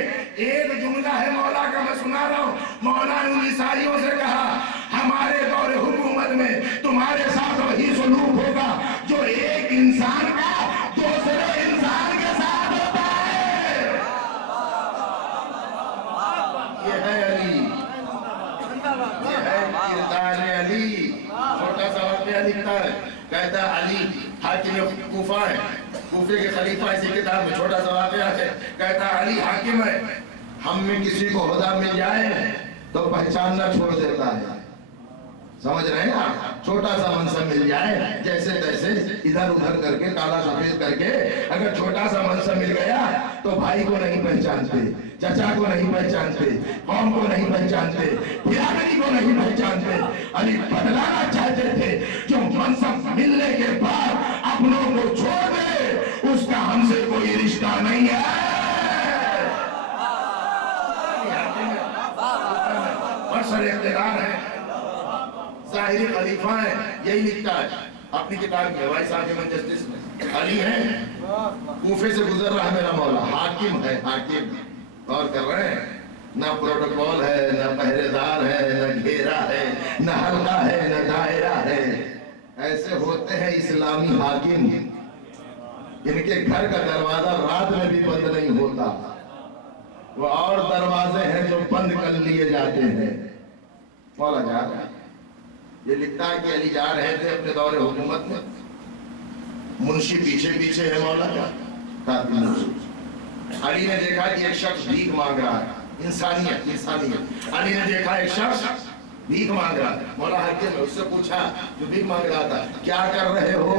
एक जुमला है मौला का, मैं सुना रहा हूँ। मौला ने उन ईसाइयों से कहा, हमारे दौर हुकूमत में तुम्हारे साथ वही सलूक होगा जो एक इंसान का दूसरे इंसान के साथ होता है। ये है अली, ये है किरदार अली। छोटा सा वाक़या लिखता है, कहता है अली हाकिम कूफा है, कूफे के खलीफा, इसी किताब में छोटा सा वाक़या है। कहता है अली हाकिम है, हम में किसी को ओहदा मिल जाए तो पहचानना छोड़ देता है। समझ रहे हैं आप? छोटा सा मनसब मिल जाए, जैसे तैसे इधर उधर करके, काला सफेद करके, अगर छोटा सा मनसब मिल गया तो भाई को नहीं पहचानते, चचा को नहीं पहचानते, कौम को नहीं पहचानते, बिरादरी को नहीं पहचानते। अली बदलाना चाहते थे, जो मनसब मिलने के बाद अपनों को छोड़ दे, उसका हमसे कोई रिश्ता नहीं है। बशर इख्तियार है, ज़ाहिरी खलीफा है, यही लिखता है अपनी किताब में, वाइस आर्ग्यूमेंट जस्टिस में। अली है, कूफे से गुजर रहा है मेरा मौला, हाकिम है, हाकिम। और कर रहे हैं, ना प्रोटोकॉल है, ना पहरेदार है, ना घेरा है, ना हल्का है, ना दायरा है। ऐसे होते हैं इस्लामी हाकिम, इनके घर का दरवाजा रात में भी बंद नहीं होता, वो और दरवाजे हैं जो बंद कर लिए जाते हैं। मौला जा रहा है, ये लिखता है कि अली जा रहे थे अपने दौरे हुकूमत में, मुंशी पीछे पीछे है मौला का, कातिल मुंशी। अली ने देखा कि एक शख्स भीख मांग रहा है, इंसानियत इंसानियत। अली ने देखा एक शख्स भीख मांग रहा था। मौला हकीम ने उससे पूछा जो भीख मांग रहा था, क्या कर रहे हो?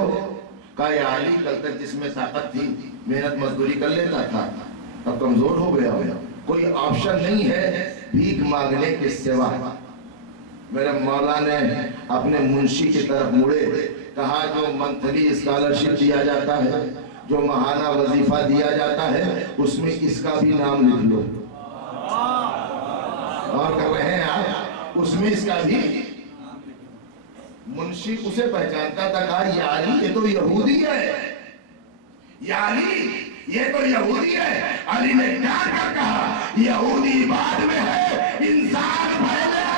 कहा या अली, कल तक जिसमें ताकत थी मेहनत मजदूरी कर लेता था, अब कमजोर हो गया हूं, कोई ऑप्शन नहीं है भीख मांगने के सिवा। मेरे मौला ने अपने मुंशी की तरफ मुड़े, कहा जो मंथली स्कॉलरशिप दिया जाता है, जो महाना वजीफा दिया जाता है, उसमें इसका भी नाम लिख लो। और कर रहे हैं आप, उसमें इसका भी। मुंशी उसे पहचानता था, कहा या अली ये तो यहूदी है, या अली ये तो यहूदी है। अली ने क्या कर कहा, यहूदी बाद में है, इंसान पहले है।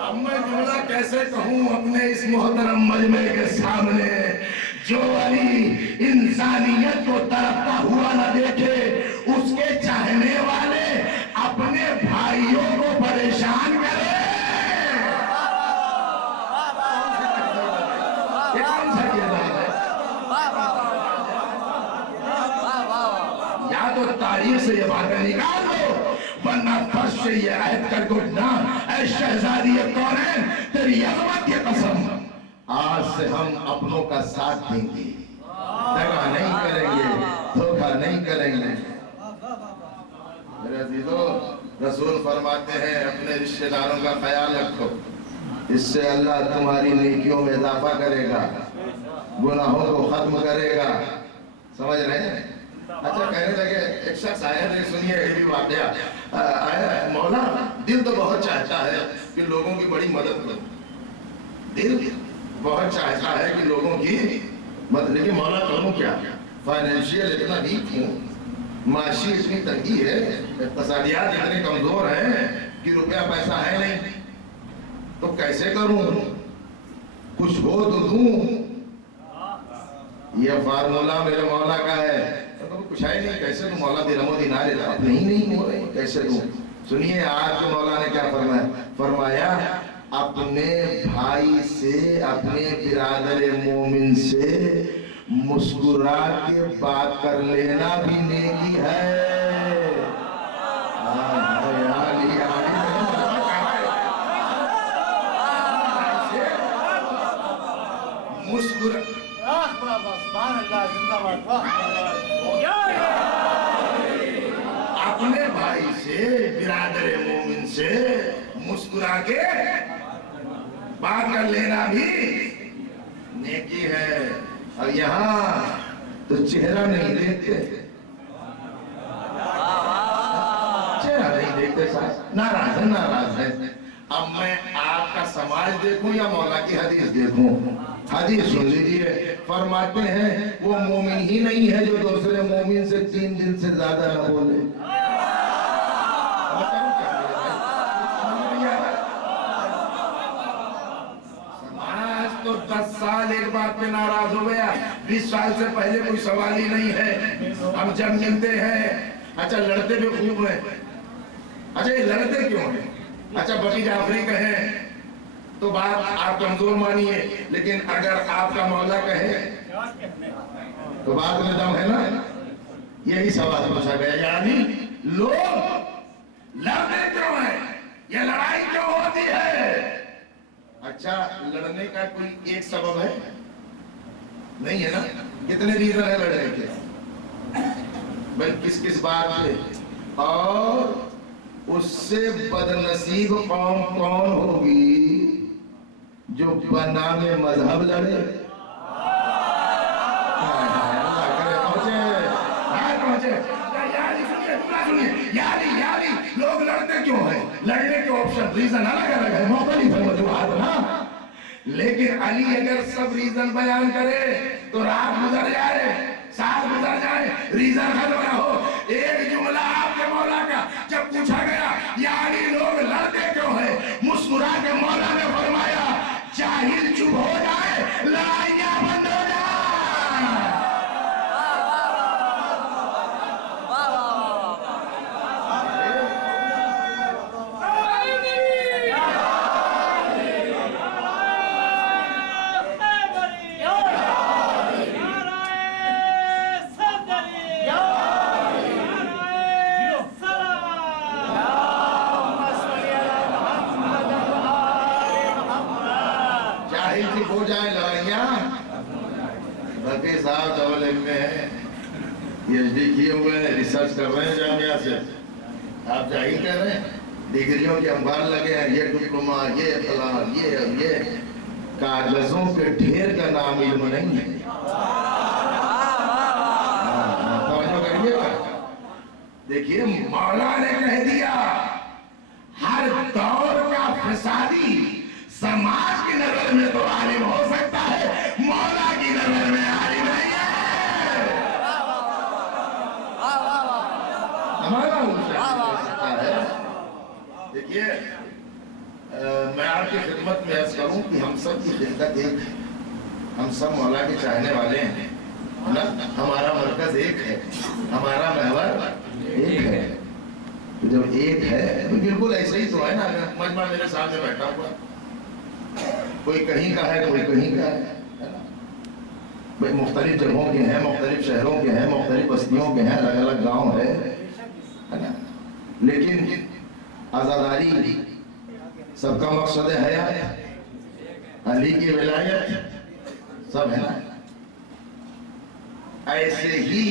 अब मैं जुमला कैसे कहूं अपने इस मोहतरम मजमे के सामने, जो अली इंसानियत को तरफता हुआ न देखे, उसके चाहने वाले अपने भाइयों को परेशान करे। ये कौन सा किरदार है? या तो तारीख से ये बातें निकाल दो, वरना फर्श से ये अहद कर दो ना, ऐ शहजादी कौनैन, तेरी अज़मत की कसम, आज से हम अपनों का साथ देंगे, दगा नहीं करेंगे, धोखा नहीं करेंगे। मेरे अजीजों, रसूल फरमाते हैं अपने रिश्तेदारों का ख्याल रखो, इससे अल्लाह तुम्हारी नेकियों में इजाफा करेगा, गुनाहों को खत्म करेगा। समझ रहे हैं? अच्छा, कहने लगे एक शख्स आया, सुनिए ये भी वाकया आया, मौला दिल तो बहुत चाहता है कि लोगों की बड़ी मदद करूं, दिल बहुत चाहता है कि लोगों की मदद, लेकिन मौला करूं क्या, फाइनेंशियल इतना वीक हूं, माशी इतनी तंगी है, इक़्तिसादियात इतने कमजोर हैं कि रुपया पैसा है नहीं, तो कैसे करूं, कुछ हो तो दूं। यह फार्मूला मेरे मौला का है, तो कुछ है नहीं, कैसे तुम मौला दिरहमो दिनार अपने ही नहीं हो रहे, कैसे दूं। सुनिए आज तो मौला ने क्या फरमाया, फरमाया अपने भाई से, अपने बिरादर मोमिन से मुस्कुरा के बात कर लेना भी नेकी है। मुस्कुरा अपने भाई से, बिरादर मोमिन से मुस्कुरा के बात कर लेना भी नेकी है। और यहाँ तो चेहरा नहीं देखते, चेहरा नहीं देखते, साहब नाराज है, नाराज है। अब मैं आपका समाज देखूं या मौला की हदीस देखूं? हदीस सुन लीजिए, फरमाते हैं वो मोमिन ही नहीं है जो दूसरे मोमिन से 3 दिन से ज्यादा न बोले। तो 10 साल एक बात पे नाराज हो गया, 20 साल से पहले कोई सवाल ही नहीं है। हम जब मिलते हैं, अच्छा लड़ते भी खूब हैं, अच्छा ये लड़ते क्यों हैं? अच्छा बकी जाफरी कहें तो बात आप कमजोर मानिए, लेकिन अगर आपका मौला कहे तो बात में दम है ना। यही सवाल पूछा गया, यानी लोग लड़ते क्यों हैं, ये लड़ाई क्यों होती है? अच्छा लड़ने का कोई एक सबब है नहीं है ना, कितने रीजन है लड़ने के, भाई किस किस बात पे, और उससे बदनसीब कौन कौन होगी जो बनामे मजहब लड़े। यारी लोग लड़ते क्यों हैं, लड़ने के ऑप्शन रीजन अलग अलग है, मुख्तलिफ है वजूहात ना। लेकिन अली अगर सब रीजन बयान करे तो रात गुजर जाए, साल गुजर जाए, रीजन खत्म ना हो। एक जुमला आपके मौला का जब पूछा गया यानी लोग लड़ते क्यों हैं, मुस्कुरा के मौला ने फरमाया जाहिल चुप हो जाए, लड़ाइयां बंद हो जाए। जाहिल की हो जाए लड़ाइयाँ। बल्कि साहब डबल एम में है, PhD किए हुए हैं, रिसर्च कर रहे हैं जामिया से, आप जाहिल कह रहे हैं। डिग्रियों के अंबार लगे हैं, ये डिप्लोमा, ये फलां, ये कागजों के ढेर का नाम इल्म नहीं है। देखिए मौला ने कह दिया हर दौर का फसादी समाज की नजर में तो आलिम हो सकता है, मौला की नजर में आलिम नहीं है। हमारा है। देखिए मैं आपकी खिदमत में अर्ज करूं कि हम सब की खिदमत एक है, हम सब मौला के चाहने वाले हैं ना। हमारा मरकज एक है, हमारा महवर एक है। तो जब एक है तो बिल्कुल ऐसे ही तो है ना। मजमा मेरे सामने बैठा हुआ, कोई कहीं का है, कोई कहीं का है ना। भाई मुख्तलिफ जगहों के हैं, मुख्तलिफ शहरों के हैं, मुख्तलिफ बस्तियों के हैं, अलग अलग गांव है ना। लेकिन आजादारी सबका मकसद है हयात, अली की विलायत सब है ना। ऐसे ही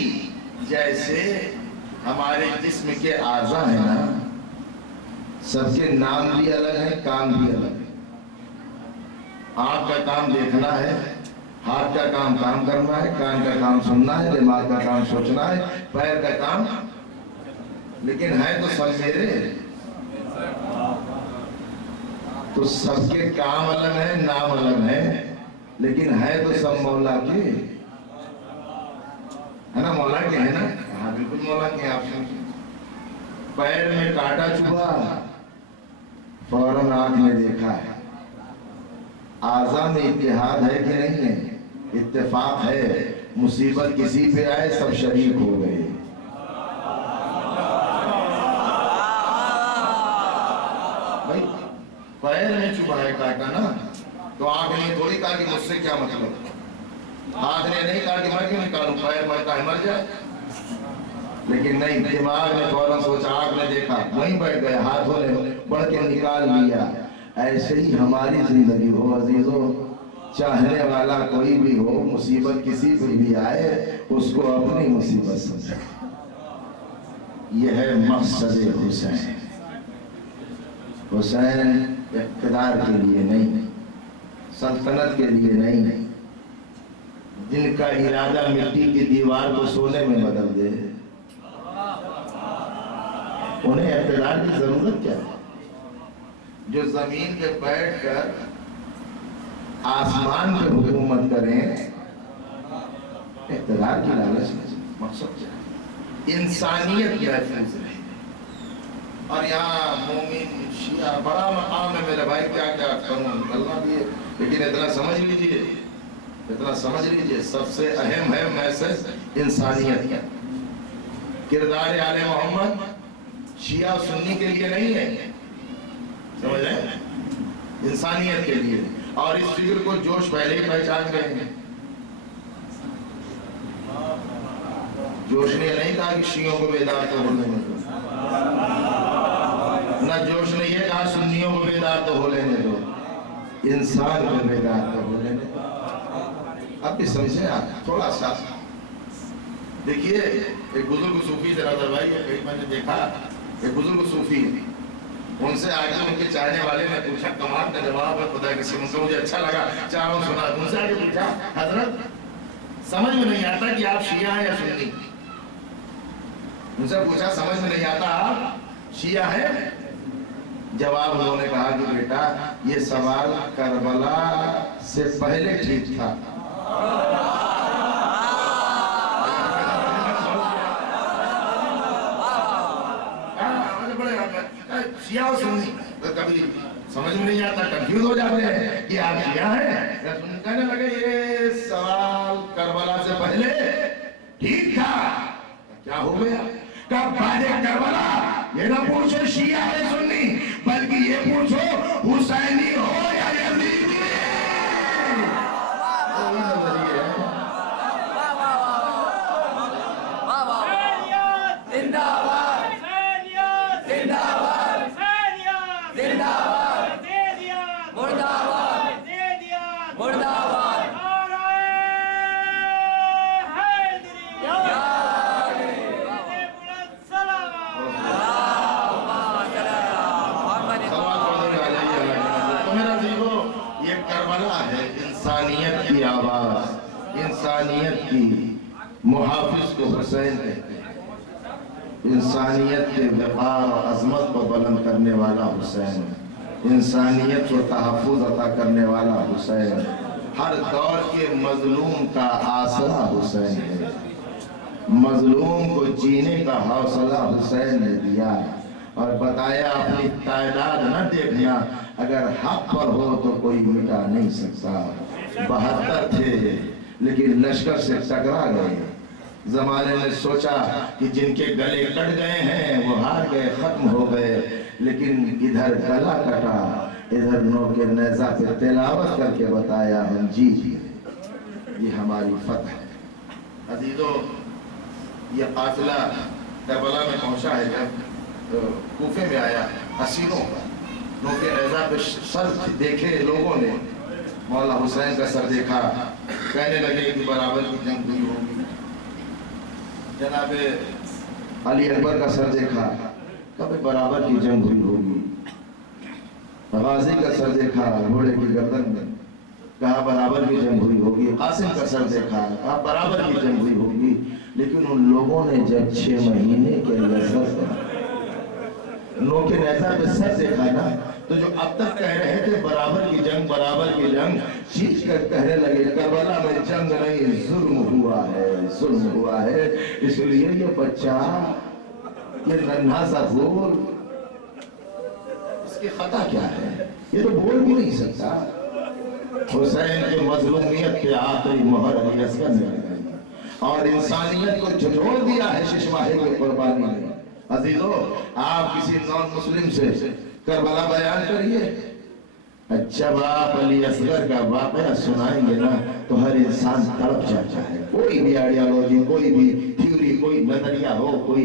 जैसे हमारे जिस्म के आज़ा है ना, सबके नाम भी अलग है, काम भी अलग है। आँख का काम देखना है, हाथ का काम काम करना है, कान का काम सुनना है, दिमाग का काम सोचना है, पैर का काम, लेकिन है तो सब मेरे। तो सबके काम अलग है, नाम अलग है, लेकिन है तो सब मौला के, है ना। मौला के है ना, हाँ बिल्कुल मौला के। आप पैर में कांटा चुभा, फौरन आंख ने देखा है। आज़ा में इत्तेहाद है कि नहीं है, इत्तेफाक है। मुसीबत किसी पे आए सब शरीक हो गए। भाई पैर में चुभा है कांटा ना, तो आंख ने थोड़ी कहा कि मुझसे क्या मतलब, हाथ ने नहीं कहा कि मैं क्यों निकालूं, पैर मरता है मर जाए। लेकिन नहीं, दिमाग ने फौरन सोचा, आंख ने देखा, वहीं बैठ गए, हाथों ने बढ़ के निकाल लिया। ऐसे ही हमारी जिंदगी हो अजीजों, चाहने वाला कोई भी हो, मुसीबत किसी पे भी आए उसको अपनी मुसीबत समझे। यह है मकसद हुसैन। हुसैन इक़्तिदार के लिए नहीं, सल्तनत के लिए नहीं, जिनका इरादा मिट्टी की दीवार को सोने में बदल दे, उन्हें इक़्तिदार की जरूरत क्या है। जो जमीन पे बैठकर आसमान पे हुकूमत करें, इक़्तिदार की लालच में मकसद क्या है, इंसानियत महफूज रहे। और यहाँ मोमिन शिया बड़ा मकाम है मेरे भाई, क्या क्या करूँ निकलना भी है, लेकिन इतना समझ लीजिए, इतना समझ लीजिए, सबसे अहम है मैसेज इंसानियत। किरदार आले मोहम्मद शिया सुन्नी के लिए नहीं है, समझ रहे हैं, इंसानियत के लिए। और इस फिक्र को जोश पहले ही पहचान गए हैं। जोश ने नहीं कहा कि शियों को बेदार तो हो लेने दो, ना जोश ने यह कहा सुन्नियों को बेदार तो हो लेने दो, इंसान को बेदार तो हो लेने दो। अब भी समझे आप थोड़ा सा। देखिए एक बुजुर्ग सूफी से नजर भाई, कहीं मैंने देखा एक बुजुर्ग सूफी, उनसे आगे उनके चाहने वाले ने पूछा, कमाल का जवाब है खुदा की कसम, मुझे अच्छा लगा, चारों सुना। उनसे आगे पूछा, हजरत समझ में नहीं आता कि आप शिया हैं या सुन्नी। उनसे पूछा, समझ में नहीं आता आप शिया हैं? जवाब उन्होंने कहा कि बेटा ये सवाल करबला से पहले ठीक था। शिया और सुन्नी तो कभी समझ में नहीं आता, कंफ्यूज हो जाते हैं कि आप शिया हैं या सुन्नी। कहने लगे ये सवाल करबला से पहले ठीक था। क्या हो गया? कब बाजे करबला ये ना पूछो शिया है सुन्नी, बल्कि ये पूछो हुसैनी हो या यजीदी। वाला है इंसानियत की आवाज, इंसानियत की मुहाफिज को हुसैन कहते हैं। इंसानियत के वक़ार और अजमत को बुलंद करने वाला हुसैन, इंसानियत को तहफ़्फ़ुज़ अता करने वाला हुसैन, हर दौर के मजलूम का आसरा हुसैन है। मजलूम को जीने का हौसला हुसैन ने दिया और बताया अपनी तादाद न देखना, अगर हक पर हो तो कोई मिटा नहीं सकता। 72 थे लेकिन लश्कर से टकरा गए। जमाने ने सोचा कि जिनके गले कट गए हैं वो हार गए, खत्म हो गए, लेकिन इधर गला कटा, इधर नोके नेज़ा पे तिलावत करके बताया हम जीत गए, ये हमारी फतह है। अजीजों, ये काफिला करबला में पहुंचा है, जब कूफे में आया असीरों का नोके नेज़ा पे सर देखे लोगों ने, मौला हुसैन का सर देखा, कहने लगे कि बराबर की जंग हुई होगी। जनाबे अली अकबर का सर देखा, कभी बराबर की जंग हुई होगी। गाजी का सर देखा घोड़े की गर्दन में, कहा बराबर की जंग हुई होगी। कासिम का सर देखा, कहा बराबर की जंग हुई होगी। लेकिन उन लोगों ने जब 6 महीने के लिए नोके नेज़ा पे सर देखा ना, तो जो अब तक कह रहे थे बराबर की जंग, चीज कर कहने लगे करबला में जंग नहीं, जुल्म हुआ है, जुल्म हुआ है। इसलिए ये बच्चा, ये नन्हा सा फूल, इसकी खता क्या है, ये तो बोल भी नहीं सकता। हुसैन के मजलूमियत पे आखिरी मोहर अली असगर ने लगाई और इंसानियत को झुझोड़ दिया है शिशवाहे की कुर्बानी में। अजीजों, आप किसी नॉन मुस्लिम से करबला बयान करिए, अच्छा आप अली असगर का वाक़या सुनाएंगे ना तो हर इंसान तड़प जाता है। कोई भी आइडियोलॉजी, कोई भी थ्योरी, कोई नजरिया हो, कोई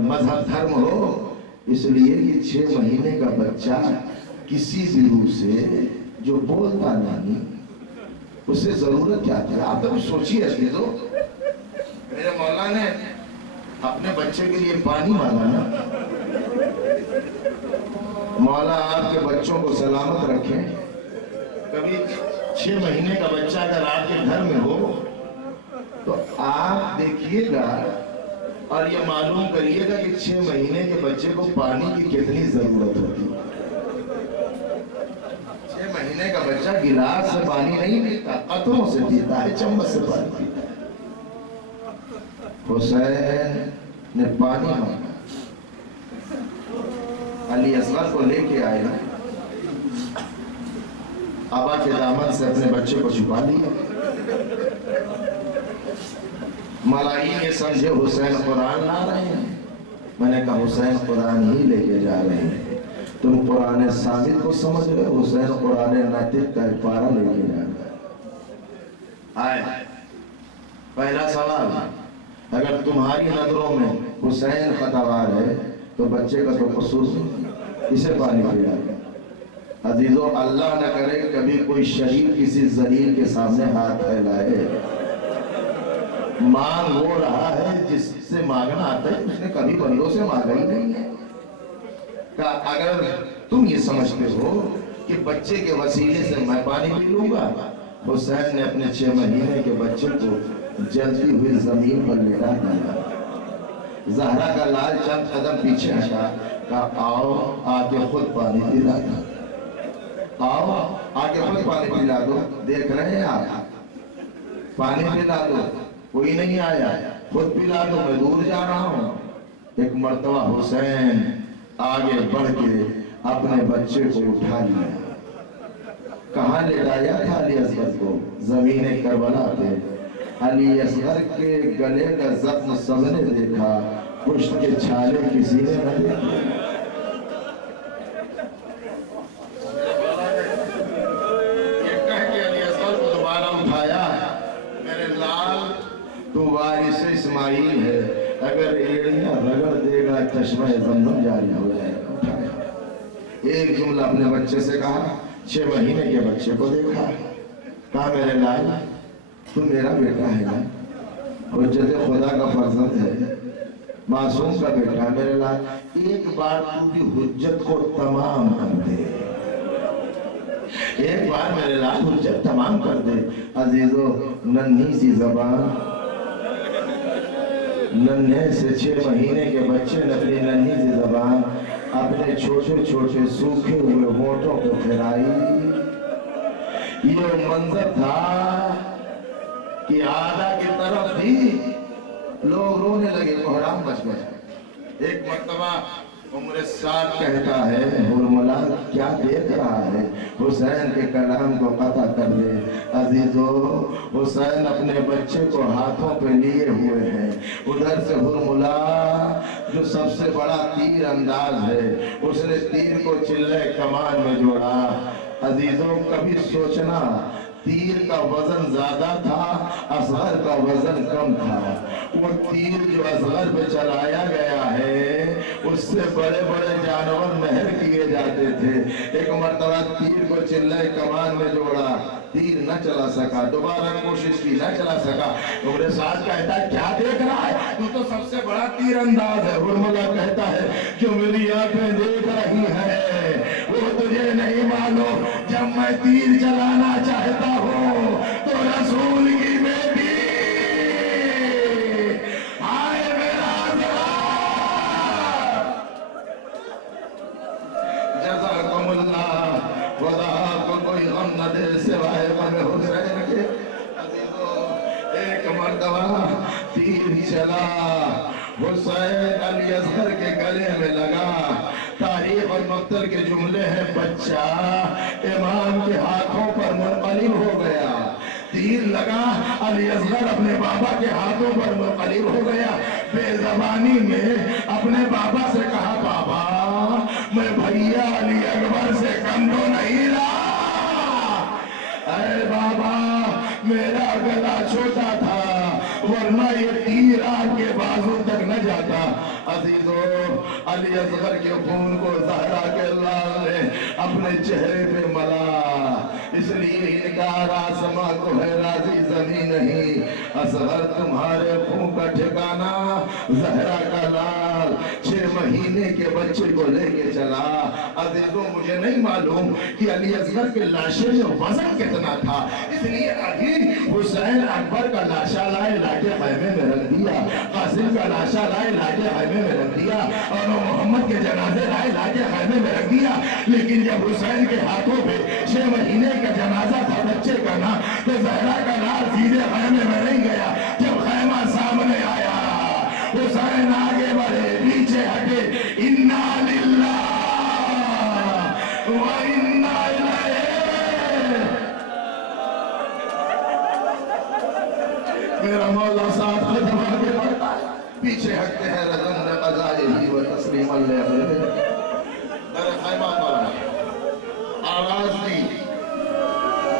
मजहब धर्म हो, इसलिए कि 6 महीने का बच्चा किसी भी रूप से जो बोलता नहीं, उससे जरूरत क्या थी? आप तो सोचिए अजीजों, मेरे मौला ने अपने बच्चे के लिए पानी मांगा ना। मौला आपके बच्चों को सलामत रखे। कभी 6 महीने का बच्चा अगर आपके घर में हो तो आप देखिएगा और ये मालूम करिएगा कि 6 महीने के बच्चे को पानी की कितनी जरूरत होती है। 6 महीने का बच्चा गिलास से पानी नहीं पीता, कतरों से पीता है, चम्मच से पानी पीता है। हुसैन ने पानी मांगा, अली असगर को लेके आए, आबा के दामन से अपने बच्चे को छुपा लिया। मलाइन ये समझे हुसैन कुरान ला रहे हैं। मैंने कहा हुसैन कुरान ही लेके जा रहे हैं, तुम कुरान साबित को समझ रहे हो, हुसैन कुरान नातिक का पारा लेके जा रहे। आए पहला सवाल, अगर तुम्हारी नजरों में हुसैन खतावार है तो बच्चे का तो कसूर नहीं, इसे पानी पिला। अजीजों, अल्लाह न करे कभी कोई शरीफ किसी जलील के सामने हाथ फैलाए। मांग वो रहा है जिससे मांगना आता है, उसने कभी बंदों से मांगा ही नहीं है। अगर तुम ये समझते हो कि बच्चे के वसीले से मैं पानी पी लूंगा, हुसैन ने अपने 6 महीने के बच्चे को जलती हुई जमीन पर लेटा दिया। ज़हरा का लाल चंद कदम पीछे हटा, कहा आओ आके खुद पानी पिला दो, आओ आके खुद पानी पिला दो। देख रहे हैं आप, पानी पिला दो, कोई नहीं आया, खुद पिला दो, मैं दूर जा रहा हूँ। एक मर्तबा हुसैन आगे बढ़ के अपने बच्चे को उठा लिया। कहाँ ले जाया था अली असगर को? जमीन करबला पे। अली असगर के गले का जख्म सबने देखा, पुष्ट के छाले किसी ने न देखे। ये कह के अली असगर को दोबारा उठाया, मेरे लाल तू वारिस इस्माइल है, अगर एड़ियां रगड़ देगा चश्मा ज़मज़म जारी हो जाएगा। उठाया, एक जुमला अपने बच्चे से कहा, 6 महीने के बच्चे को देखा, कहा मेरे लाल तू मेरा बेटा है ना, हुज्जत खुदा का फर्जंद है, मासूम का बेटा है मेरे लाल, एक बार तू भी हुज्जत को तमाम कर दे, ایک بار میرے لال حجت تمام کر دے عزیزو ننھی سی زبان ننھے سے 6 مہینے کے بچے نے اپنی ننھی سی زبان اپنے چھوٹے چھوٹے سوکھے ہوئے ہونٹوں کو پھیرائی یہ منظر تھا کہ آدھا کی طرف بھی لوگ رونے لگے کوہرام مچ گئے ایک مرتبہ عمر سعد کہتا ہے ہرملا کیا دیکھ رہا ہے حسین کے کلام کو قطع کر دے عزیزو حسین اپنے بچے کو ہاتھوں پہ لیے ہوئے ہیں ادھر سے ہرملا جو سب سے بڑا تیر انداز ہے اس نے تیر کو چلے کمان میں جوڑا عزیزو کبھی سوچنا تیر کا وزن زیادہ تھا اصغر کا وزن کم تھا وہ تیر جو اصغر پہ چلایا گیا ہے اس سے بڑے بڑے جانور مہر کیے جاتے تھے ایک مرتبہ تیر کو چلے کمان میں جوڑا تیر نہ چلا سکا دوبارہ کوشش کی نہ چلا سکا عمر سعد کہتا ہے کیا دیکھ رہا ہے تو سب سے بڑا تیر انداز ہے ہرملا کہتا ہے جو میری آنکھیں دیکھ رہی ہیں وہ تجھے نہیں معلوم جب میں تیر چلانا چاہتا ہوں تو رسول کی بیٹی آئے میرا جزاکم اللہ خدا کو کوئی غم نہ دے سوائے غم حسین کے عزیزو ایک مرتبہ تیر چلا حسین علی اصغر کے گلے میں لگا تاریخ اور مقتل کے جملے ہیں بچہ امام کے ہاتھوں پر منقلب ہو گیا تیر لگا علی اصغر اپنے بابا کے ہاتھوں پر منقلب ہو گیا بے زبانی میں اپنے بابا سے کہا بابا میں بھیا علی اکبر سے کم تو نہیں رہا اے بابا میرا گلا چھوٹا تھا ورنہ یہ تیر آپ کے بازو تک نہ جاتا عزیزو علی اصغر کے خون کو زہرا کے لال نے اپنے چہرے پہ ملا اس لیے انکار آسماں کو ہے راضی زمین نہیں اصغر تمہارے خون کا ٹھکانہ زہرا کا لال 6 مہینے کے بچے کو لے کے چلا عزیزو مجھے نہیں معلوم کہ علی اصغر کے لاشے میں وزن کتنا تھا اس لیے ابھی حسین اکبر کا لاشا لائے لاکے خیمے میں رکھ دیا قاسم کا لاشا لائے لاکے خیمے میں رکھ دیا اور محمد کے جنازے لائے لاکے خیمے میں رکھ دیا لیکن جب حسین کے ہاتھوں پہ 6 مہینے کا جنازہ تھا بچے کا نا تو زہرا کا لال سیدھے خیمے میں نہیں گیا جب خیمہ سامنے آیا حسین آگے بڑھے پیچھے ہٹے انا للہ و انا الیہ میرا مولا ساتھ قدم آگے بڑھتا ہے پیچھے ہٹتے ہیں رضن قضائہی و تسلیم اللہ در خیمہ پر آواز دی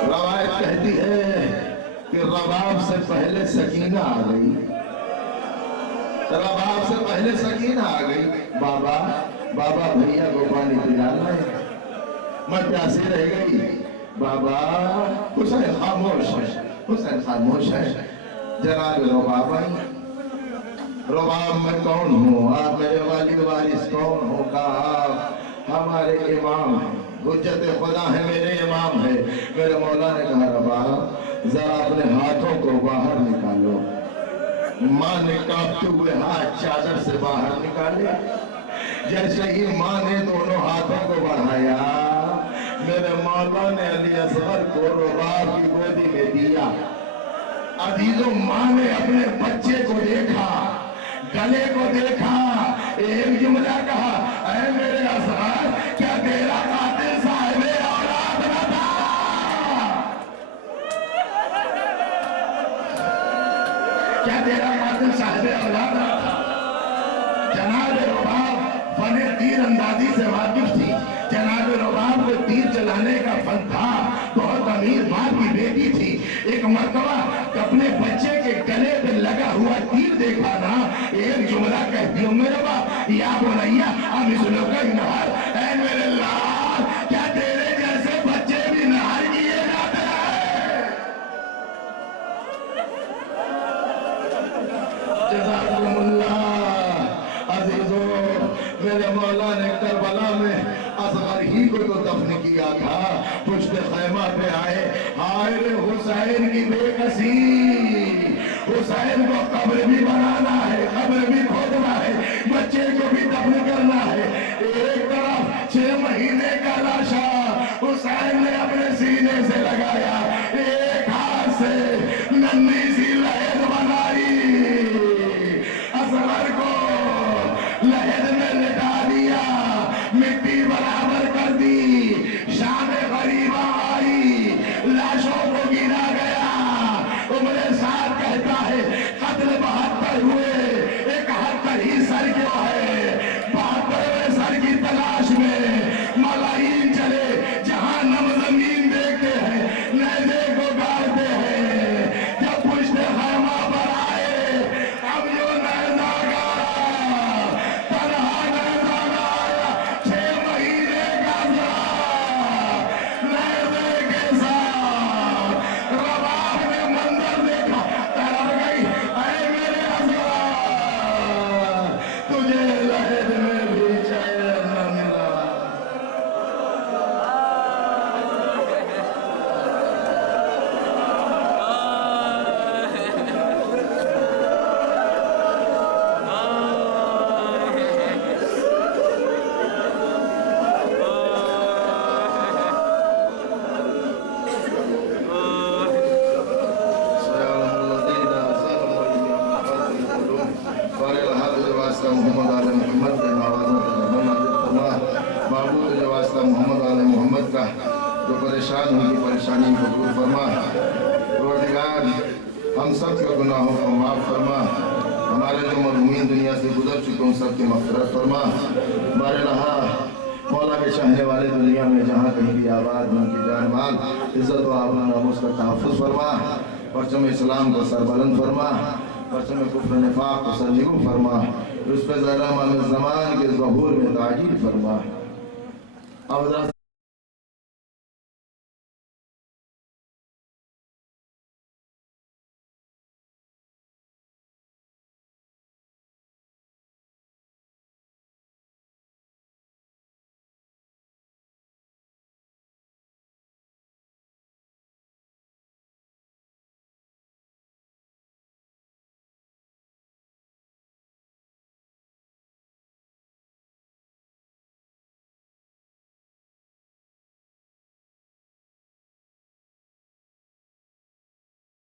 روایت کہتی ہے کہ رباب سے پہلے سکینہ آ گئی رباب سے پہلے سکینہ آ گئی بابا بھیا کو پانی پلانا ہے میں پیاسی رہ گئی بابا حسین خاموش ہے جناب رباب آئی رباب میں کون ہوں آپ میرے والد وارث کون ہوں کہا ہمارے امام ہیں حجت خدا ہے میرے امام ہے میرے مولا نے کہا رباب ذرا اپنے ہاتھوں کو باہر نکالو ماں نے کانپتے ہوئے ہاتھ چادر سے باہر نکالے جیسے ہی ماں نے دونوں ہاتھوں کو بڑھایا میرے مولا نے علی اصغر کو رباب کی گودی میں دیا عزیزو ماں نے اپنے بچے کو دیکھا گلے کو دیکھا ایک جملہ کہا اے میرے اصغر کیا تیرا قاتل صاحب اولاد نہ تھا کیا تیرا قاتل صاحب اولاد نہ تھا جناب رباب فن تیر اندازی سے واقف تھی جناب رباب کو تیر چلانے کا فن تھا بہت امیر باپ کی بیٹی تھی ایک مرتبہ اپنے بچے کے گلے پہ لگا ہوا تیر دیکھا نا ایک جملہ کہتی ہوں میرے باپ یا بنیا ہم اس لوگ کا نہر اے میرے لال کیا تیرے جیسے بچے بھی نہر کیے جاتے ہیں جزاکم اللہ عزیزو میرے مولا نے کربلا میں اصغر ہی کو تو دفن کیا تھا پشت خیمہ तैयबा पे आए, हाय रे हुसैन की बेकसी, हुसैन को कब्र भी बनाना है, कब्र भी खोदना है, बच्चे को भी दफन करना है। एक तरफ 6 महीने का लाशा हुसैन ने अपने सीने से लगाया, एक हाथ से नन्ही सी लहर बनाई, असगर को लहर में लिटा दिया, मिट्टी बराबर कर दी, शाम गरीबा आई, लाशों को गिरा गया। उम्र साथ कहता है कत्ल 72 हुए, 71 ही सर क्यों है, 72वें सर की तलाश में मलाइन चले, जहां नम जमीन देखते हैं, नैज़े को गाड़ते हैं। जब पुश्ते खैमा पर आए, अब जो नैज़ा गाड़ा, तन्हा नैज़ा गाड़ा, 6 महीने का नैज़े के साथ। रबाब ने मंजर देखा, तरफ गई, ऐ मेरे अज़रा, तुझे लहद में भी चैन न मिला। मोहम्मद का जो परेशान उनकी परेशानी को दूर फरमा। रोज़गार हम सब के गुनाहों को माफ़ फरमा, हमारे जो मरहूमीन दुनिया से गुजर चुके उन सब की मग़फ़िरत फरमा। हमारे रहा मौला के चाहने वाले दुनिया में जहाँ कहीं भी आबाद उनकी जान माल इज़्ज़त व आबरू नामूस का तहफ़्फ़ुज़ फरमा, परचम इस्लाम को सरबलंद फरमा, परचम कुफ्र निफाक को संजीव फरमा, उस पे ज़रा ज़मान के ज़हूर में ताजील फरमा। अब